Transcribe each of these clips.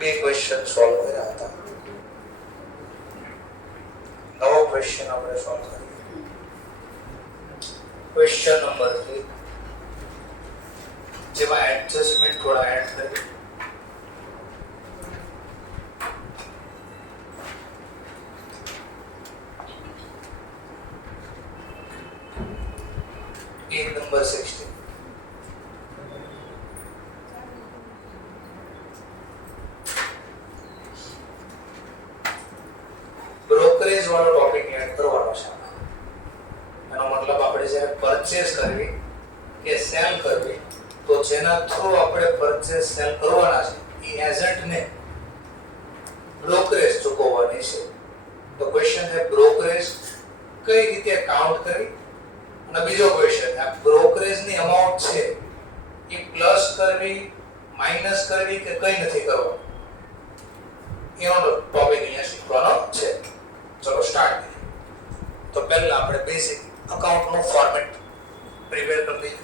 બે question solve કર્યા હતા. નવો ક્વેશ્ચન આપણે સોલ્વ કરીએ. ક્વેશ્ચન નંબર 3 જેમાં એડજસ્ટમેન્ટ થોડા એડ કરીએ. Page number 16. બ્રોકરેજ વાળો ટોપિક એડ કરવાનો છે. એનો મતલબ આપણે જે પરચેસ કરવી કે સેલ કરવી, તો જેના થ્રુ આપણે પરચેસ સેલ કરવાના છે એ એજન્ટને બ્રોકરેજ ચૂકવવાની છે. તો ક્વેશ્ચન છે બ્રોકરેજ કઈ રીતે કાઉન્ટ કરવી, અને બીજો ક્વેશ્ચન આ બ્રોકરેજની અમાઉન્ટ છે એ પ્લસ કરવી, માઈનસ કરવી કે કઈ નથી કરવું, એનો ટોપિક અહીંયા શીખવાનો છે. ચલો સ્ટાર્ટ કરીએ. તો પહેલા આપણે બેસિક અકાઉન્ટનું ફોર્મેટ પ્રિપેર કરી દઈએ.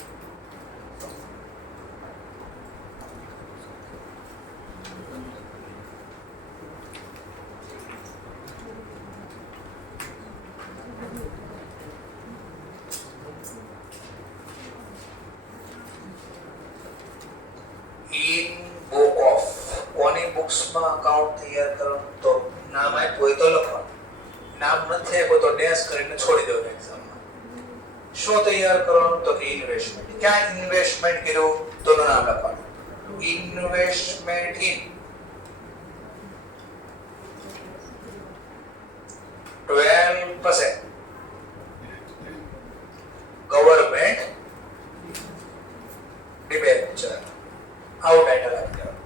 ઇન બુક ઓફ કોની બુક્સમાં અકાઉન્ટ તૈયાર કરવાનું, તો નામ આપ્યું હોય તો લખવાનું, નામ નથી આપ્યું તો ડેશ કરીને છોડી દેવાનું એક્ઝામમાં. શું તૈયાર કરવાનું, તો ઇન્વેસ્ટમેન્ટ. ક્યાં ઇન્વેસ્ટમેન્ટ કર્યું તો નામ લખવાનું. Investment in 12% government debenture. આવું ટાઇટલ આપી દેવાનું.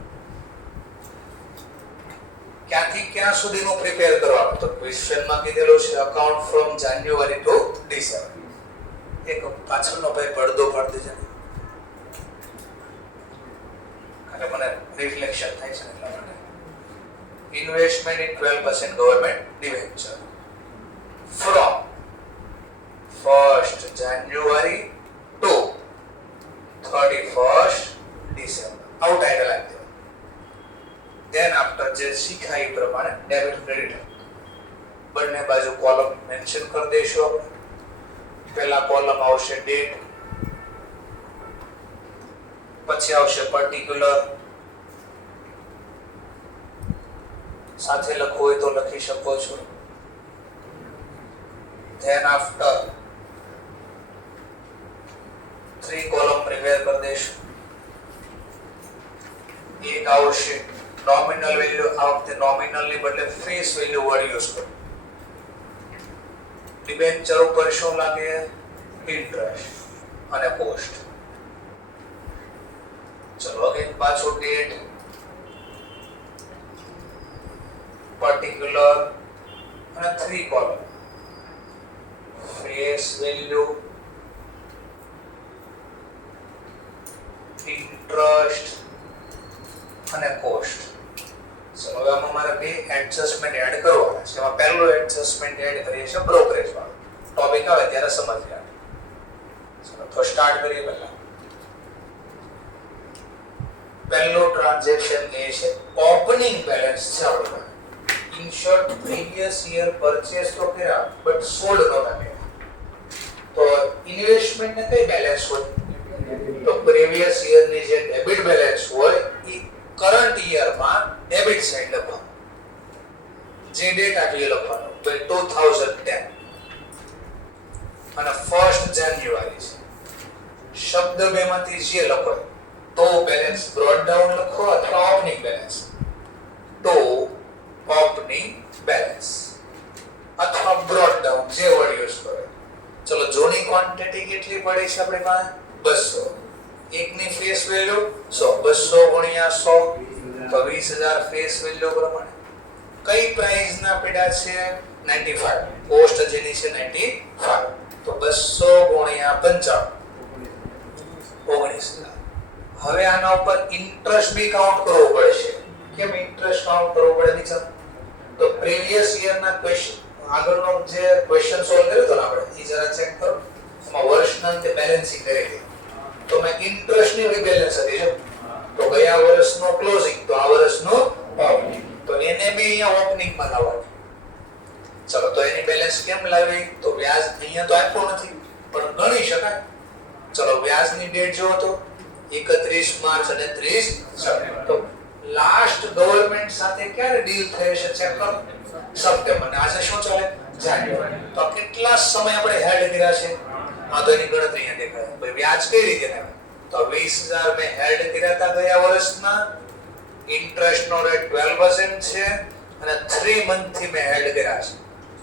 ક્યાંથી ક્યાં સુધીનું પ્રિપેર કરવાનું, તો ક્વેશ્ચનમાં કીધેલું છે account from January to December. એક પાછળનો ભાઈ પડદો પાડી દેજે, કારણ મને રિફ્લેક્શન થાય છે એટલા માટે. Investment in 12% government debenture from 1st January to 31st December. આવું ટાઇટલ આપી દેવાનું. ધેન આફ્ટર જે શીખાય એ પ્રમાણે ડેબિટ ક્રેડિટ બંને બાજુ કોલમ મેન્શન કરી દઈશું આપણે. પહેલા કોલમ આવશે ડેટ, પછી આવશે પર્ટિક્યુલર, સાથે લખવું હોય તો લખી શકો છો. ધેન આફ્ટર 3 કોલમ પ્રિપેર કરી દઈશું. એક આવશે નોમિનલ વેલ્યુ. આ વખતે નોમિનલ ની બદલે ફેસ વેલ્યુ વર્ડ યુઝ કરો. ડિબેન્ચર ઉપર શું લાગે, ઇન્ટરેસ્ટ અને કોસ્ટ. ચલો અગેન પાછો ડેટ, પર્ટિક્યુલર અને 3 કોલમ. ફેસ વેલ્યુ, ઇન્ટરેસ્ટ અને કોસ્ટ. ચલો હવે આમાં મારે બે એડજસ્ટમેન્ટ એડ કરવાના છે. એમાં પહેલો એડજસ્ટમેન્ટ એડ કરીએ છીએ બ્રોકરેજ વાળો. ટોપિક આવે ત્યારે સમજી આવે. ચલો તો સ્ટાર્ટ કરીએ. પહેલો ટ્રાન્ઝેક્શન એ છે ઓપનિંગ બેલેન્સ છે આપણો. In short previous year purchase તો કર્યા બટ સોલ્ડ નહોતા કર્યા. તો ઇન્વેસ્ટમેન્ટ ને કઈ બેલેન્સ હોય, તો પ્રીવિયસ યર ની જે ડેબિટ બેલેન્સ હોય એ કરંટ યર માં ડેબિટ સાઈડ લખવાનું. જે ડેટ આપી લખવાનો, તો 2010 અને 1st જાન્યુઆરી છે. શબ્દ બેમાંથી જે લખો તો બેલેન્સ બ્રોટ ડાઉન લખો અથવા ઓપનિંગ બેલેન્સ. તો ઓપનિંગ બેલેન્સ અથવા બ્રોટ ડાઉન જે વર્ડ યુઝ કરો. ચલો જૂની ક્વોન્ટિટી કેટલી પડી છે આપણી પાસે, 200. એકની ફેસ વેલ્યુ 100, 200 ગુણ્યા 100 તો 20000 ફેસ વેલ્યુ પ્રમાણે. કઈ પ્રાઇસ ના પડ્યા છે, 95. કોસ્ટ જેની છે 95, તો 200 ગુણ્યા 55 19000. હવે આના ઉપર ઇન્ટરેસ્ટ બી કાઉન્ટ કરવો પડશે. કેમ ઇન્ટરેસ્ટ કાઉન્ટ કરવો પડે નીચે, તો પ્રીવિયસ યર ના ક્વેશ્ચન આગળનો જે ક્વેશ્ચન સોલ્વ કર્યો તો આપણે એ જરા ચેક કરો. એમાં વર્ષના અંતે બેલેન્સિંગ કરેલી, તો મેં ઇન્ટરેસ્ટ ની બેલેન્સ હતી. તો ગયા વર્ષનો ક્લોઝિંગ તો આ વર્ષનો માં લાવવાની. ચલો તો એની બેલેન્સ કેમ લાવી? તો વ્યાજ અહીંયા તો આપ્યો નથી પણ ગણી શકાય. ચલો વ્યાજની ડેટ જો તો 31 માર્ચ અને 30 સપ્ટેમ્બર. તો લાસ્ટ ગવર્નમેન્ટ સાથે ક્યારે ડીલ થઈ છે ચેક કરો. સપ્ટેમ્બર ને આજે શું ચાલે? જાન્યુઆરી. તો કેટલા સમય આપણે હેલ્ડ કર્યા છે? આ તો એની ગણતરી અહીંયા દેખાય. ભાઈ વ્યાજ કઈ રીતે થાય? તો 20000 મેં હેલ્ડ કર્યા હતા ગયા વર્ષના. ઇન્ટરેસ્ટ નો રેટ 12% છે અને 3 મંથ થી મેં હેલ્ડ કર્યા છે.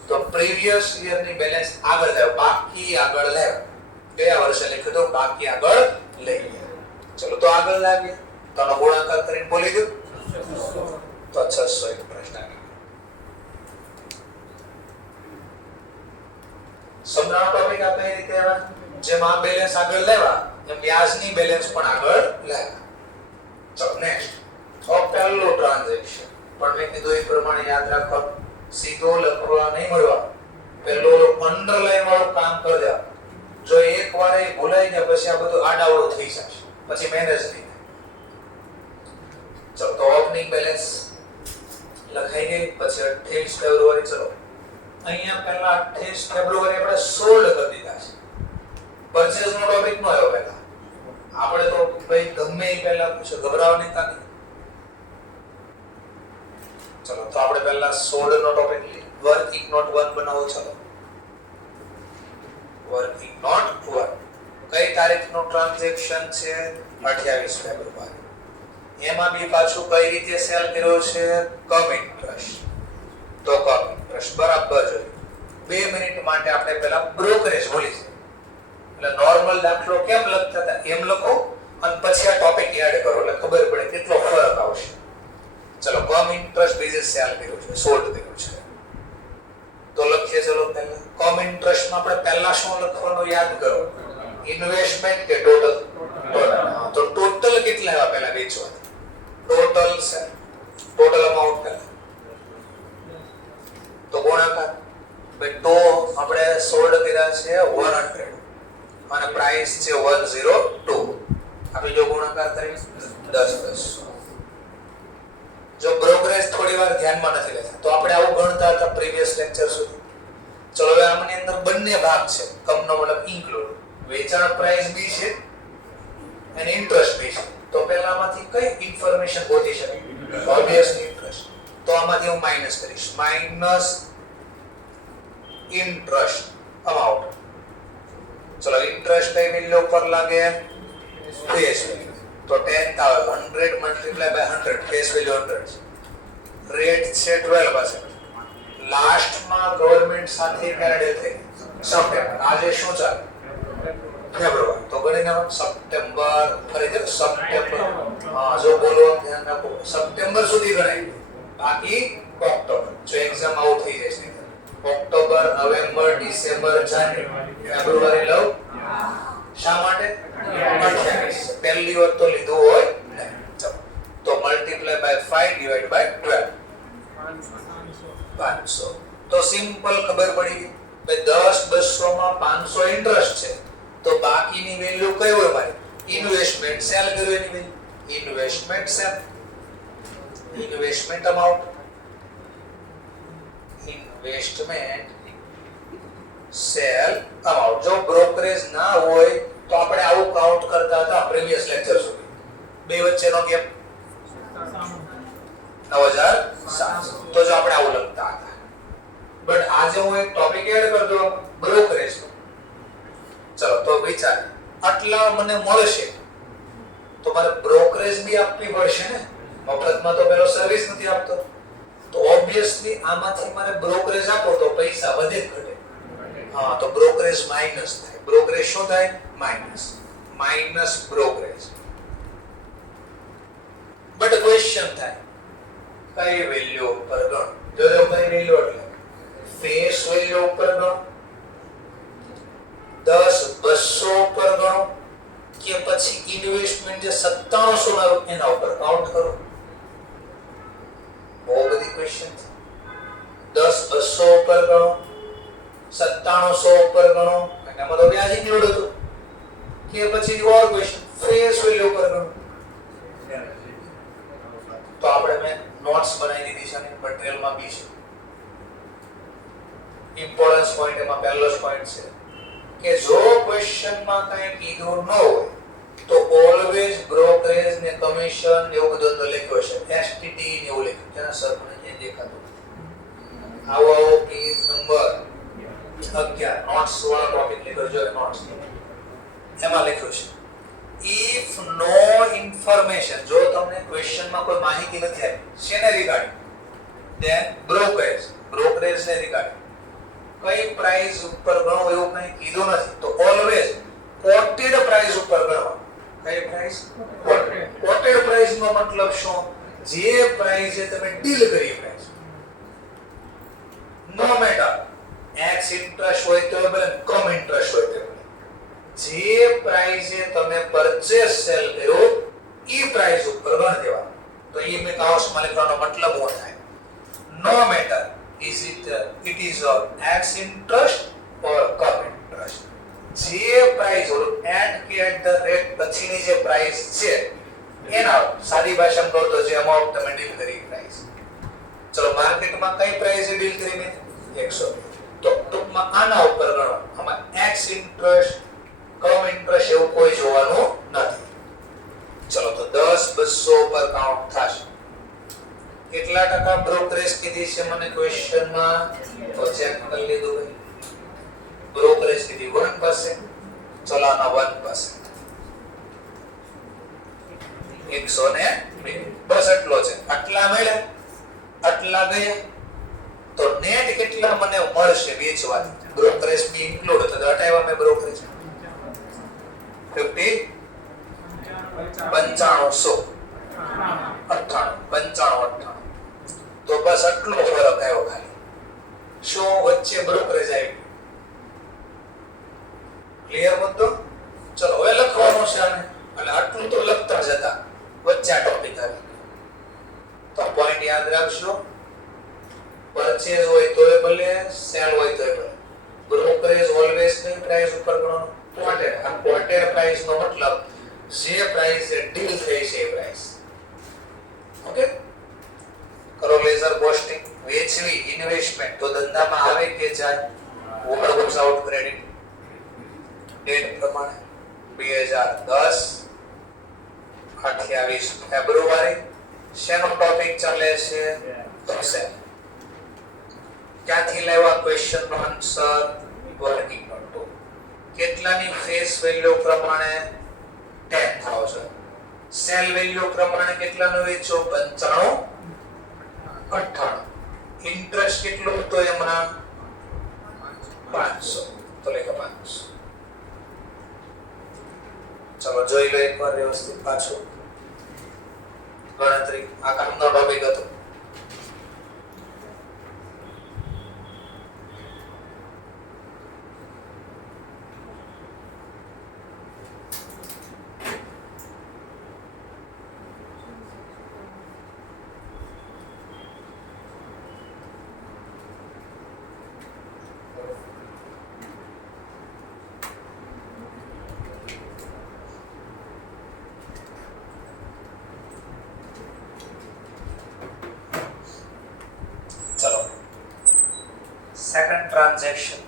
તો પ્રીવિયસ યર ની બેલેન્સ આગળ લાવ, બાકી આગળ લાવ. ગયા વર્ષે લખ્યું તો બાકી આગળ લઈ ગયા. ચલો તો આગળ લાવીએ. તો આનો ગુણાકાર કરીને બોલી દો તો 600 ઇન્ટરેસ્ટ આવી. સમજાણો ટોપિક આ કઈ રીતે આવ્યા? જેમ આ બેલેન્સ આગળ લેવા એમ વ્યાજની બેલેન્સ પણ આગળ લેવા. ચલો નેક્સ્ટ. તો પહેલું ટ્રાન્ઝેક્શન પણ મેં કીધું એ પ્રમાણે યાદ રાખો, સીધો લખવા નહીં મળવા. પહેલું અંડરલાઈન વાળું કામ કરી દે. જો એક વાર એ ભૂલાઈ જાય પછી આ બધું આડાવડું થઈ જશે, પછી મેનેજ નહીં થાય. ચલો તો ઓપનિંગ બેલેન્સ લખાઈ ગઈ. પછી 28 ફેબ્રુઆરી. ચલો અહીંયા પહેલા 28 ફેબ્રુઆરી આપણે સોલ્ડ કરી દીધા છે. પરચેઝ નો ટોપિક નો આવ્યો પહેલા. આપણે તો ભાઈ ગમે એ પહેલા પૂછો, ગભરાવાની નથી. ચલો તો આપણે પહેલા સોલ્ડ નો ટોપિક લઈએ. વર્કિંગ નોટ 1 બનાવો. ચલો વર્કિંગ નોટ 1 કઈ તારીખનું ટ્રાન્ઝેક્શન છે? 28 ફેબ્રુઆરી. એમાં બી પાછું કઈ રીતે સેલ કર્યો છે? કમ ઇન્ટરેસ્ટ. તો કમ ઇન્ટરેસ્ટ બરાબર જોયું. 2 મિનિટ માટે આપણે પહેલા બ્રોકરેજ ભૂલી જાય. એટલે નોર્મલ દાખલો કેમ લખતા હતા એમ લખો અને પછી આ ટોપિક એડ કરો એટલે ખબર પડે કેટલો ફરક આવશે. ચલો કમ ઇન્ટરેસ્ટ બિઝનેસ સેલ કર્યો છે, સોલ્ડ કર્યો છે. તો લખીએ. ચલો પહેલા કમ ઇન્ટરેસ્ટ માં આપણે પહેલા શું લખવાનું યાદ કરો? ઇન્વેસ્ટમેન્ટ કે ટોટલ? ટોટલ. તો ટોટલ કેટલા આવ્યા પહેલા વેચવા? ટોટલ છે ટોટલ અમાઉન્ટ પહેલા. તો ગુણાકાર. ભાઈ તો આપણે સોલ્ડ કર્યા છે 100 અને પ્રાઇસ છે 102. આપણે જો ગુણાકાર કરીએ 10. જો બ્રોકરેજ થોડી વાર ધ્યાનમાં નથી લેતા તો આપણે આવું ગણતા હતા પ્રીવિયસ લેક્ચર સુધી. ચલો હવે આમની અંદર બંને ભાગ છે. કમનો મતલબ ઇન્ક્લુડ. વેચાણ પ્રાઇસ બી છે અને ઇન્ટરેસ્ટ બી છે. તો પહેલામાંથી કઈ ઇન્ફોર્મેશન ગોતી શકે? Obviously interest. તો આમાંથી હું માઈનસ કરીશ. Minus interest amount. ચલો ઇન્ટરેસ્ટ કઈ વેલ્યુ પર લાગે? Face value. તો 100 મલ્ટીપ્લાય બાય 100 ફેસ વેલ્યુ 100 છે. રેટ છે 12%. લાસ્ટમાં ગવર્નમેન્ટ સાથે ક્યારે ડીલ થઈ? સપ્ટેમ્બર. આજે શું ચાલે? ફેબ્રુઆરી. તો ગણીને સપ્ટેમ્બર. ફરીથી સપ્ટેમ્બર. હા જો બોલો ધ્યાન રાખો. સપ્ટેમ્બર સુધી ગણાય. બાકી ઓક્ટોબર. જો એક્ઝામ આઉટ થઈ જશે. ઓક્ટોબર, નવેમ્બર, ડિસેમ્બર, જાન્યુઆરી, ફેબ્રુઆરી લવ. શા માટે? 28. પહેલી વાર તો લીધું હોય ને. તો મલ્ટીપ્લાય બાય 5 ડિવાઇડ બાય 12. 500. તો સિમ્પલ ખબર પડી ગઈ. ભાઈ 10 200 માં 500 ઇન્ટરેસ્ટ છે. તો બાકીની વેલ્યુ કઈ હોય મારી? ઇન્વેસ્ટમેન્ટ સેલ કર્યો એની value. Investment sale. Investment amount. Investment sale amount. જો બ્રોકરેજ ના હોય તો આપણે આવું કાઉન્ટ કરતા હતા પ્રીવિયસ લેક્ચર સુધી. બે વચ્ચેનો ગેપ 9700. તો જો આપણે આવું લખતા હતા. બટ આજે હું એક ટોપિક એડ કરી દઉં બ્રોકરેજ નો. ચલો તો વિચાર આટલા મને મળશે તો મારે બ્રોકરેજ બી આપવી પડશે ને. મફતમાં તો પેલો સર્વિસ નથી આપતો. તો ઓબ્વિયસલી આમાંથી મારે બ્રોકરેજ આપો તો પૈસા વધે ઘટે? હા તો બ્રોકરેજ માઈનસ થાય. બ્રોકરેજ શું થાય? Minus. Minus brokerage. But question થાય કઈ વેલ્યુ ઉપર ગણ? જો કઈ વેલ્યુ એટલે ફેસ વેલ્યુ ઉપર ગણો, 10 200 ઉપર ગણો કે પછી ઇન્વેસ્ટમેન્ટ જે 9700 ના એના ઉપર કાઉન્ટ કરો? બહુ બધી ક્વેશ્ચન છે. 10 200 ઉપર ગણો, 9700 ઉપર ગણો, એમાં તો વ્યાજ ઇન્ક્લુડ હતું કે પછી ઓર ક્વેશ્ચન ફેસ વેલ્યુ ઉપર ગણો. તો આપણે મેં નોટ્સ બનાવી દીધી છે અને મટીરીયલમાં બી છે. ઇમ્પોર્ટન્સ પોઈન્ટ એમાં પહેલો જ પોઈન્ટ છે કે જો ક્વેશ્ચનમાં કંઈ કીધું ન હોય તો ઓલવેઝ બ્રોકરેજ ને કમિશન એવું બધું અંદર લખ્યું હશે, એસટીટી ને એવું લખ્યું છે. સર મને ક્યાં દેખાતું આવો પેજ નંબર 11 નોટ્સ વાળો ટોપિક લખ્યો છે. નોટ્સ એમાં લખ્યું છે if no information, જો તમને ક્વેશ્ચનમાં કોઈ માહિતી નથી આપી શેને રિગાર્ડિંગ, then brokerage ને રિગાર્ડિંગ કઈ પ્રાઇસ ઉપર ગણો એવું કંઈ કીધું નથી તો ઓલવેઝ કોટેડ પ્રાઇસ ઉપર ગણવા. કઈ પ્રાઇસ? કોટેડ પ્રાઇસ નો મતલબ શું? જે પ્રાઇસ એ તમે ડીલ કરી price, no matter ex interest હોય તો ભલે કમ ઇન્ટરેસ્ટ હોય તો જે પ્રાઇસ એ તમે પરચેસ સેલ કર્યો ઈ પ્રાઇસ ઉપર ગણ દેવા. તો ઈ મે કાઉન્સમાં લખવાનો મતલબ શું થાય? No matter it is x interest or cum interest. જે પ્રાઇસ એટ ધ રેટ પછીની જે પ્રાઇસ છે એના સાદી ભાષામાં કહો તો જે અમાઉન્ટ તમે ડીલ કરી પ્રાઇસ. ચલો માર્કેટમાં કઈ પ્રાઇસે ડીલ કરી મેં 100, તો ટૂંકમાં આના ઉપર ગણો. આમાં x ઇન્ટરેસ્ટ કમ ઇન્ટરેસ્ટ એવું કોઈ જોવાનું નથી. ચલો તો 10 200 પર કાઉન્ટ થશે. કેટલા ટકા બ્રોકરેજ કીધી છે મને ક્વેશ્ચનમાં? તો ચેક કરી લીધું ભાઈ. બ્રોકરેજ કીધી 1%, ચલાના 1%, 102 બસ એટલો છે. આટલા મળ્યા, આટલા ગયા તો નેટ કેટલા મને મળશે વેચવાની? બ્રોકરેજ બી ઇન્ક્લુડ તો હટાવ્યા મેં બ્રોકરેજ 50 9500 98 તો બસ આટલો ફરક આવ્યો ખાલી. શું વચ્ચે બ્રોકરેજ આવી? ક્લિયર મુદ્દો? ચલો હવે લખવાનું છે આને, એટલે આટલું તો લખતા જતા વચ્ચે આ ટોપિક આવી. તો પોઈન્ટ યાદ રાખજો, પરચેઝ હોય તોય ભલે, સેલ હોય તોય ભલે, બ્રોકરેજ ઓલવેઝ કઈ પ્રાઇસ ઉપર ગણવાનું? ક્વોટેડ. આ ક્વોટેડ પ્રાઇસ નો મતલબ જે પ્રાઇસ એ ડીલ થઈ છે એ પ્રાઇસ. ઓકે, કરો લેઝર કોસ્ટિંગ. વેચવી ઇન્વેસ્ટમેન્ટ તો ધંધામાં આવે કે જાય? Over goes out credit. Date પ્રમાણે 2010 28 ફેબ્રુઆરી. શેનો ટોપિક ચાલે છે? સેલ. ક્યાંથી લાવ્યા ક્વેશ્ચન નો આન્સર? Working note. કેટલાની ફેસ વેલ્યુ પ્રમાણે? 10000. સેલ વેલ્યુ પ્રમાણે કેટલાનો વેચો? 95 98. ઇન્ટરેસ્ટ કેટલો હતો એમાં? 500. તો લેખો 500. ચલો જોઈ લો એકવાર વ્યવસ્થિત પાછું ગણતરી. આ કામનો ટોપિક હતો. સેકન્ડ ટ્રાન્ઝેક્શન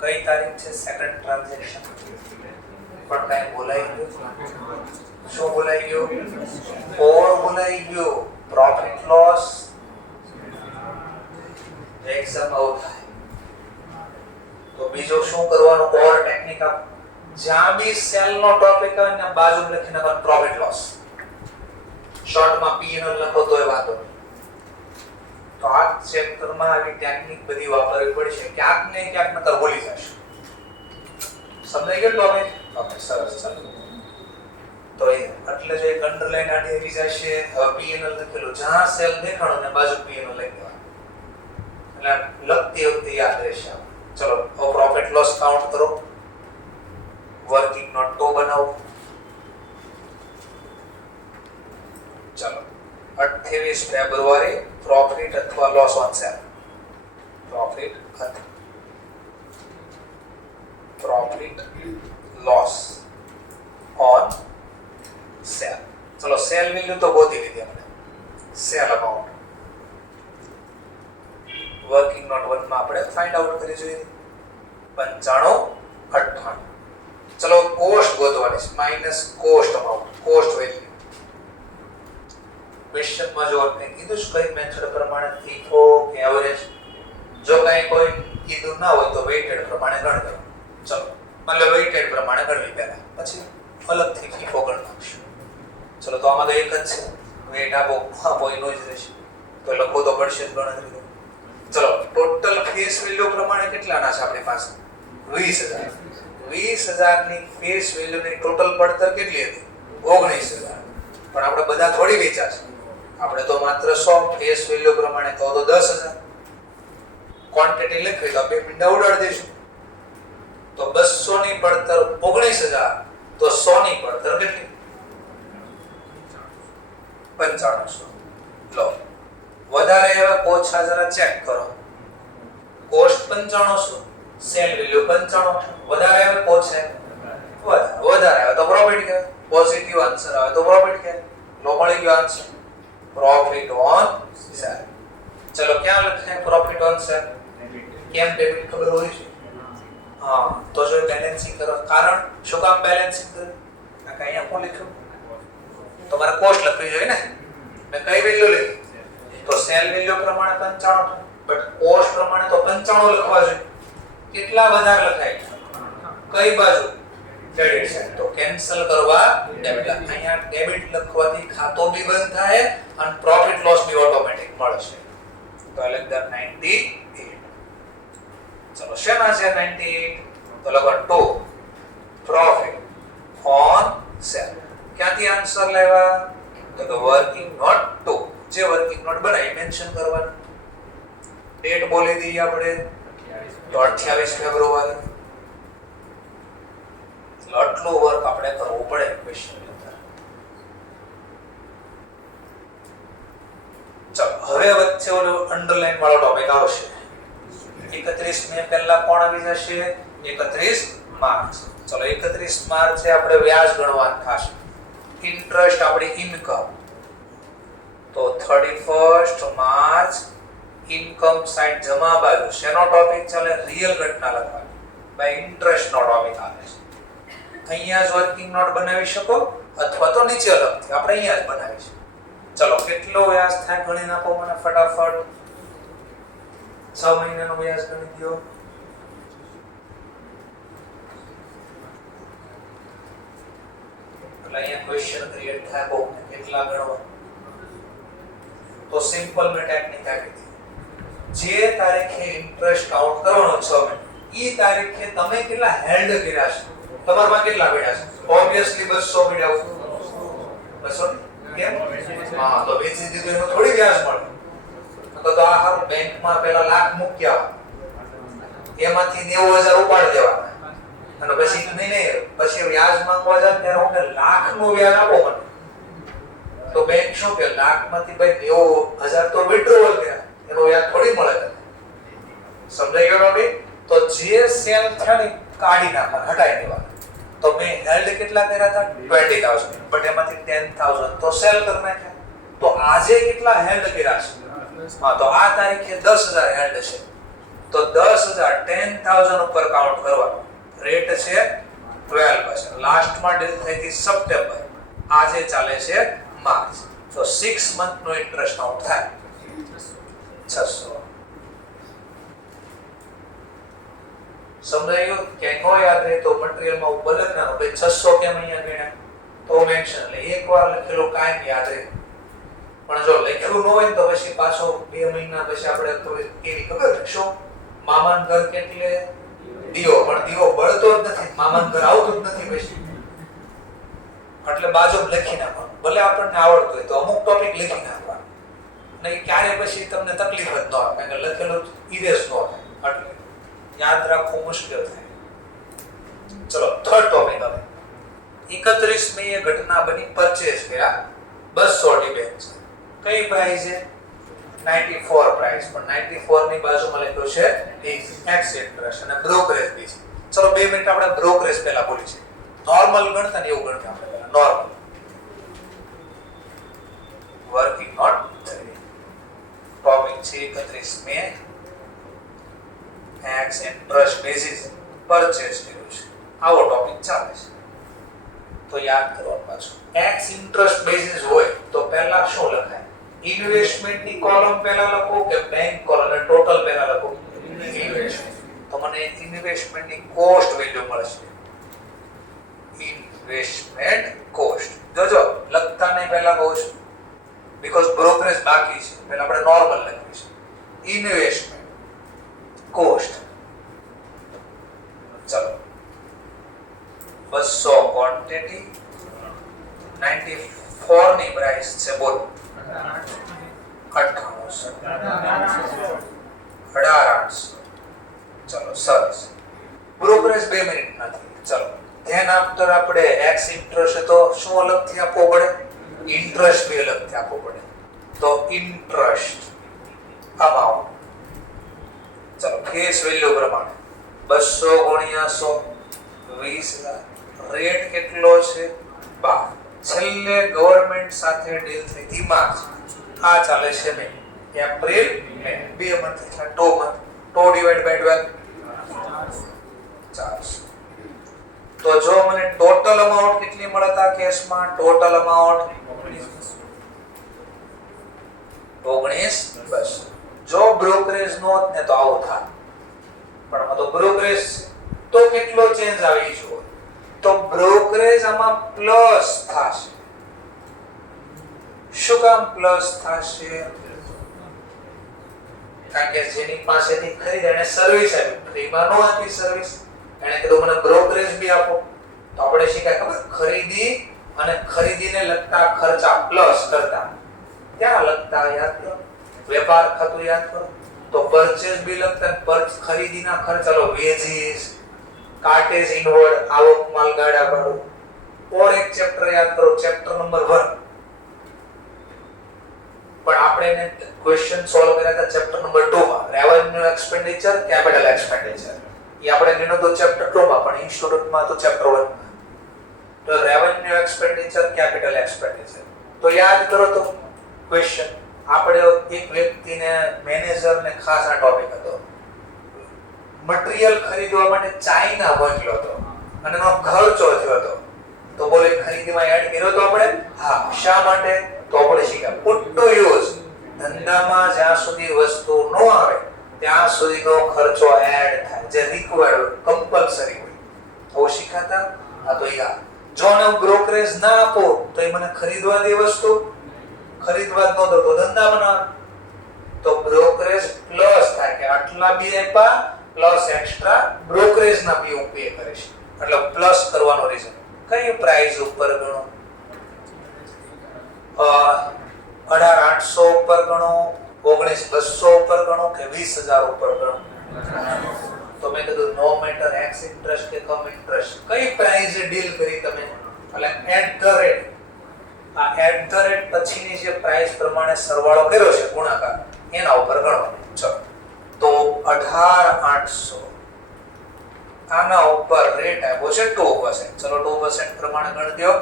કઈ તારીખ છે? સેકન્ડ ટ્રાન્ઝેક્શન પણ કઈ બોલાઈ ગયું? શું બોલાઈ ગયું? ઓર બોલાઈ ગયું. પ્રોફિટ લોસ એક્ઝામ આઉટ થાય તો બીજો શું કરવાનું? ઓર ટેકનિક આપ જ્યાં બી સેલ નો ટોપિક આવે ને બાજુમાં લખી નાખવાનું પ્રોફિટ લોસ. શોર્ટમાં P&L લખો તોય વાંધો નહીં. તો આ ચેપ્ટરમાં આવી ટેકનિક બધી વાપરવી પડશે. ક્યાંક ને ક્યાંક નકર ભૂલી જશે. સમજાઈ ગયું તો હવે? ઓકે, સરસ. ચાલો તો એટલે જો એક અંડરલાઈન આડી આવી જશે. હવે P&L લખેલું જ્યાં સેલ દેખાણો ને બાજુ P&L લખી દેવાનું, એટલે લખતી વખતે યાદ રહેશે. ચલો હવે પ્રોફિટ લોસ કાઉન્ટ કરો. વર્કિંગ નોટ તો બનાવો. ચલો 28 ફેબ્રુઆરી પ્રોફિટ અથવા loss on cell. Profit loss on cell. ચલો સેલ વેલ્યુ તો ગોતી લીધી આપણે. સેલ અમાઉન્ટ વર્કિંગ નોટ 1 માં આપણે ફાઇન્ડ આઉટ કરી જોઈએ 95 98. ચલો કોસ્ટ ગોતવાની છે minus cost amount cost value. ક્વેશ્ચનમાં જો આપણે કીધું છે કઈ મેથડ પ્રમાણે FIFO કે એવરેજ, જો કઈ કોઈ કીધું ના હોય તો વેઇટેડ પ્રમાણે ગણવાનું. ચલો મતલબ વેઇટેડ પ્રમાણે ગણવી પહેલા, પછી અલગથી FIFO ગણ નાખશું. ચલો તો આમાં તો એક જ છે, વેઇટ આપો એનો જ રહેશે, તો લખો તો પડશે જ ગણતરી. ચલો ટોટલ ફેસ વેલ્યુ પ્રમાણે કેટલાના છે આપણી પાસે 20000. 20000 ની ફેસ વેલ્યુની ટોટલ પડતર કેટલી હતી 19000. પણ આપણે બધા થોડી વેચ્યા છે, આપણે તો માત્ર 100 ફેસ વેલ્યુ પ્રમાણે તો 10000 ક્વોન્ટિટી લખી તો આપણે મીંડા ઉડાડી દઈશું. તો 200 ની પડતર 19000, તો 100 ની પડતર કેટલી 9500. લો વધારે એવા ઓછા જરા ચેક કરો. કોસ્ટ 9500, સેલ વેલ્યુ 95, વધારે આવે ઓછા વધારે આવે તો પ્રોફિટ કહેવાય. પોઝિટિવ આન્સર આવે તો પ્રોફિટ કહેવાય. લો મળી ગયો આન્સર પ્રોફિટ ઓન સેલ. ચલો ક્યાં લખાય પ્રોફિટ ઓન સેલ? કેમ ડેબિટ ખબર હોય છે? હા, તો જો બેલેન્સિંગ કરો. કારણ શું કામ બેલેન્સિંગ કરે? આ કઈ અહીંયા કોણ લખ્યું? તમારે કોસ્ટ લખવી જોઈએ ને. મેં કઈ વેલ્યુ લીધી? તો સેલ વેલ્યુ પ્રમાણે 95, બટ કોસ્ટ પ્રમાણે તો 95 લખવા જોઈએ. કેટલા વધારે લખાય? કઈ બાજુ? Credit side. તો કેન્સલ કરવા ડેબિટ. અહીંયા ડેબિટ લખવાથી ખાતો બી બંધ થાય અને પ્રોફિટ લોસ બી ઓટોમેટિક મળશે. તો આ લખી 98. ચલો શેના છે 98? તો લખો 2 પ્રોફિટ ઓન સેલ. ક્યાંથી આન્સર લેવા? તો વર્કિંગ નોટ 2. જે વર્કિંગ નોટ બનાવી મેન્શન કરવાનું. ડેટ બોલી દઈએ આપણે તો 28 ફેબ્રુઆરી. આટલું વર્ક આપણે કરવું પડે ક્વેશ્ચન ની અંદર. ચાલો હવે વચ્ચે ઓલો અંડરલાઈન વાળો ટોપિક આવશે. 31 મે પહેલા કોણ આવી જશે? 31 માર્ચ. ચલો 31 માર્ચે આપણે વ્યાજ ગણવાનું થશે. ઇન્ટરેસ્ટ આપણી ઇન્કમ. તો 31 માર્ચ ઇન્કમ સાઇડ જમા બાજુ શેનો ટોપિક ચાલે? રિયલ ઘટના લખવાની. બાય ઇન્ટરેસ્ટ નો ટોપિક આવે છે. અહીંયા જ વર્કિંગ નોટ બનાવી શકો અથવા તો નીચે અલગથી આપણે અહીંયા જ બનાવીશું. ચલો કેટલો વ્યાજ થાય ગણી નાખો મને ફટાફટ. 6 મહિનાનો વ્યાજ ગણી દો. એટલે અહીંયા ક્વેશ્ચન ક્રિએટ થાય બહુ કેટલા ગણવા. તો સિમ્પલ મેં ટેકનિક આપી દીધી. જે તારીખે ઇન્ટરેસ્ટ કાઉન્ટ કરવાનો 6 મહિના, ઈ તારીખે તમે કેટલા હેલ્ડ કર્યા છે? તમારમાં કેટલા પડ્યા છે? ઓબ્વિયસલી 200 પડ્યા. 200 કેમ? હા, તો વેચી દીધું એનું થોડી વ્યાજ મળે. તો આ હાર બેંકમાં પેલા લાખ મૂક્યા, એમાંથી 90000 ઉપાડ દેવાના અને પછી નહીં પછી વ્યાજ માંગવા જાય ત્યારે હું લાખનું વ્યાજ આપો મને. તો બેંક શું કે લાખમાંથી ભાઈ 90000 તો વિથડ્રોવલ કર્યા, એનો વ્યાજ થોડી મળે તમને. સમજાઈ ગયો ભાઈ? તો જે સેલ થયા ને કાઢી નાખવા, હટાઈ દેવાના. તો મેં હેલ્ડ કેટલા કર્યા હતા? 20000, બટ એમાંથી 10000 તો સેલ કરી નાખ્યા. તો આજે કેટલા હેલ્ડ કર્યા છે? હા, તો આ તારીખે 10000 હેલ્ડ છે. તો 10000 10000 ઉપર કાઉન્ટ કરવાનું. રેટ છે 12%. લાસ્ટમાં ડીલ થઈ હતી સપ્ટેમ્બર, આજે ચાલે છે માર્ચ. તો 6 મંથ નો ઇન્ટરેસ્ટ કાઉન્ટ થાય 600. સમજાયું? કે નો યાદ રહે તો મટીરીયલમાં ઉપર લખવાનું ભાઈ 600 કેમ અહીંયા ગણ્યા તો મેન્શન. એટલે એકવાર લખેલું કાયમ યાદ રહે. પણ જો લખ્યું ન હોય તો પછી પાછો 2 મહિના પછી આપણે કેવી ખબર શું મામાન ઘર કેટલે દીવો, પણ દીવો બળતો જ નથી, મામાન ઘર આવતું જ નથી પછી. એટલે બાજુમાં લખી નાખવાનું. ભલે આપણને આવડતું હોય તો અમુક ટોપિક લખી નાખવાનું. નહીં ક્યારે પછી તમને તકલીફ જ ન આવે, કારણ કે લખેલું ઇરેઝ ન થાય. એટલે યાદ રાખવું મુશ્કેલ થાય. ચલો થર્ડ ટોપિક હવે. 31 મે એ ઘટના બની, પરચેઝ કર્યા 200 ડિબેન્ચર. કઈ પ્રાઇસ છે? 94 પ્રાઇસ. પણ 94 ની બાજુમાં લખ્યું છે એક્સ ઇન્ટરેસ્ટ અને બ્રોકરેજ બી છે. ચલો 2 મિનિટ આપણે બ્રોકરેજ પહેલા બોલી છે. નોર્મલ ગણતા ને એવું ગણતા આપણે પહેલા નોર્મલ. વર્કિંગ નોટ 3 ટોપિક છે 31 મે એક્સ ઇન્ટરેસ્ટ બેઝિસ પરચેસ કર્યું છે, આવો ટોપિક ચાલે છે. તો યાદ કરવાનું પાછું, એક્સ ઇન્ટરેસ્ટ બેઝિસ હોય તો પહેલા શું લખાય? ઇન્વેસ્ટમેન્ટની કોલમ પહેલા લખો કે બેંક કોલમ ટોટલ પહેલા લખો? ઇન્વેસ્ટમેન્ટ. તો મને ઇન્વેસ્ટમેન્ટની કોસ્ટ વેલ્યુ મળશે, ઇન્વેસ્ટમેન્ટ કોસ્ટ. જોજો લખતા નહીં પહેલા કહું છું, બીકોઝ બ્રોકરેજ બાકી છે, પહેલા આપણે નોર્મલ લખીશું. ઇન્વેસ્ટમેન્ટ કોસ્ટ, ચલો 200 ક્વોન્ટિટી, 94 ની પ્રાઇસ છે, બોલો 1800. ચલો સરસ. બ્રોકરેજ 2 મિનિટ નથી. ચલો ધેન આફ્ટર આપણે એક્સ ઇન્ટરેસ્ટ તો શું અલગથી આપવો પડે? ઇન્ટરેસ્ટ બી અલગથી આપવો પડે. તો ઇન્ટરેસ્ટ અમાઉન્ટ, ચલો ફેસ વેલ્યુ પ્રમાણે 200 ગુણ્યા 100 20,000. રેટ કેટલો છે? 12. છેલ્લે ગવર્નમેન્ટ સાથે ડીલ થઈ હતી માર્ચ, આ ચાલે છે મે, એપ્રિલ મે, 2 મંથ એટલે 2 મંથ. 2 divide by 12 400. તો જો મને ટોટલ અમાઉન્ટ કેટલી મળતા કેસમાં? Total amount 19,200. જો બ્રોકરેજ નોટ ને તો આવો થાય, પણ આ તો બ્રોકરેજ તો કેટલો ચેન્જ આવી જો? તો બ્રોકરેજ આમાં પ્લસ થશે. શું કામ પ્લસ થશે? કારણ કે જેની પાસેથી ખરીદ એને સર્વિસ આપી, ફ્રીમાં નો આપી સર્વિસ, એને કીધું મને બ્રોકરેજ બી આપો. તો આપણે શીખ્યા ખબર, ખરીદી અને ખરીદીને લગતા ખર્ચા પ્લસ કરતા ક્યાં લગતા યાદ કરો? વેપાર ખાતું યાદ કરો. તો પરચેસ બી લગતા ખરીદીના ખર્ચ, ચાલો વેજીસ, કાર્ટેજ ઇનવર્ડ, આવક માલ ગાડા ભાડું. ઓર એક ચેપ્ટર યાદ કરો, ચેપ્ટર નંબર 1. પણ આપણે એને ક્વેશ્ચન સોલ્વ કર્યા હતા ચેપ્ટર નંબર 2 માં, રેવન્યુ એક્સપેન્ડિચર, કેપિટલ એક્સપેન્ડિચર. એ આપણે ગણ્યો તો ચેપ્ટર 2 માં, પણ ઇન્સ્ટિટ્યુટ માં તો ચેપ્ટર 1 માં. તો રેવન્યુ એક્સપેન્ડિચર, કેપિટલ એક્સપેન્ડિચર. તો યાદ કરો તો ક્વેશ્ચન, આપણે એક વ્યક્તિને મેનેજરને ખાસ આ ટોપિક હતો, મટીરીયલ ખરીદવા માટે ચાઇના મોકલ્યો હતો અને એનો ખર્ચો થયો હતો. તો બોલે ખરીદીમાં એડ કર્યો તો આપણે? હા. શા માટે? તો આપણે શીખ્યા પુટ ટુ યુઝ. ધંધામાં જ્યાં સુધી વસ્તુ ન આવે ત્યાં સુધીનો ખર્ચો એડ થાય, જે રિક્વાયર્ડ કમ્પલ્સરી હોય. તો શીખાતા આ તો યાદ. જો ને બ્રોકરેજ ના આપો તો એ મને ખરીદવા દે વસ્તુ, ખરીદવા જ ન દો તો ધંધા બનાવ. તો બ્રોકરેજ પ્લસ થાય કે આટલા બી આપ્યા પ્લસ એક્સ્ટ્રા બ્રોકરેજ ના બી હું પે કરીશ, એટલે પ્લસ કરવાનો રીઝન. કઈ પ્રાઇસ ઉપર ગણો? 18,800 ઉપર ગણો, 19,200 ઉપર ગણો કે 20,000 ઉપર ગણો? તો મેં કીધું નો મેટર એક્સ ઇન્ટરેસ્ટ કે કમ ઇન્ટરેસ્ટ, કઈ પ્રાઇસે ડીલ કરી તમે, એટલે એટ ધ રેટ. આ એટ ધ રેટ પછીની જે પ્રાઇસ પ્રમાણે સરવાળો કર્યો છે ગુણાકાર, એના ઉપર ગણવાનું. ચલો તો 18,800 આના ઉપર રેટ આવ્યો છે 2%. ચલો 2% પ્રમાણે ગણી દો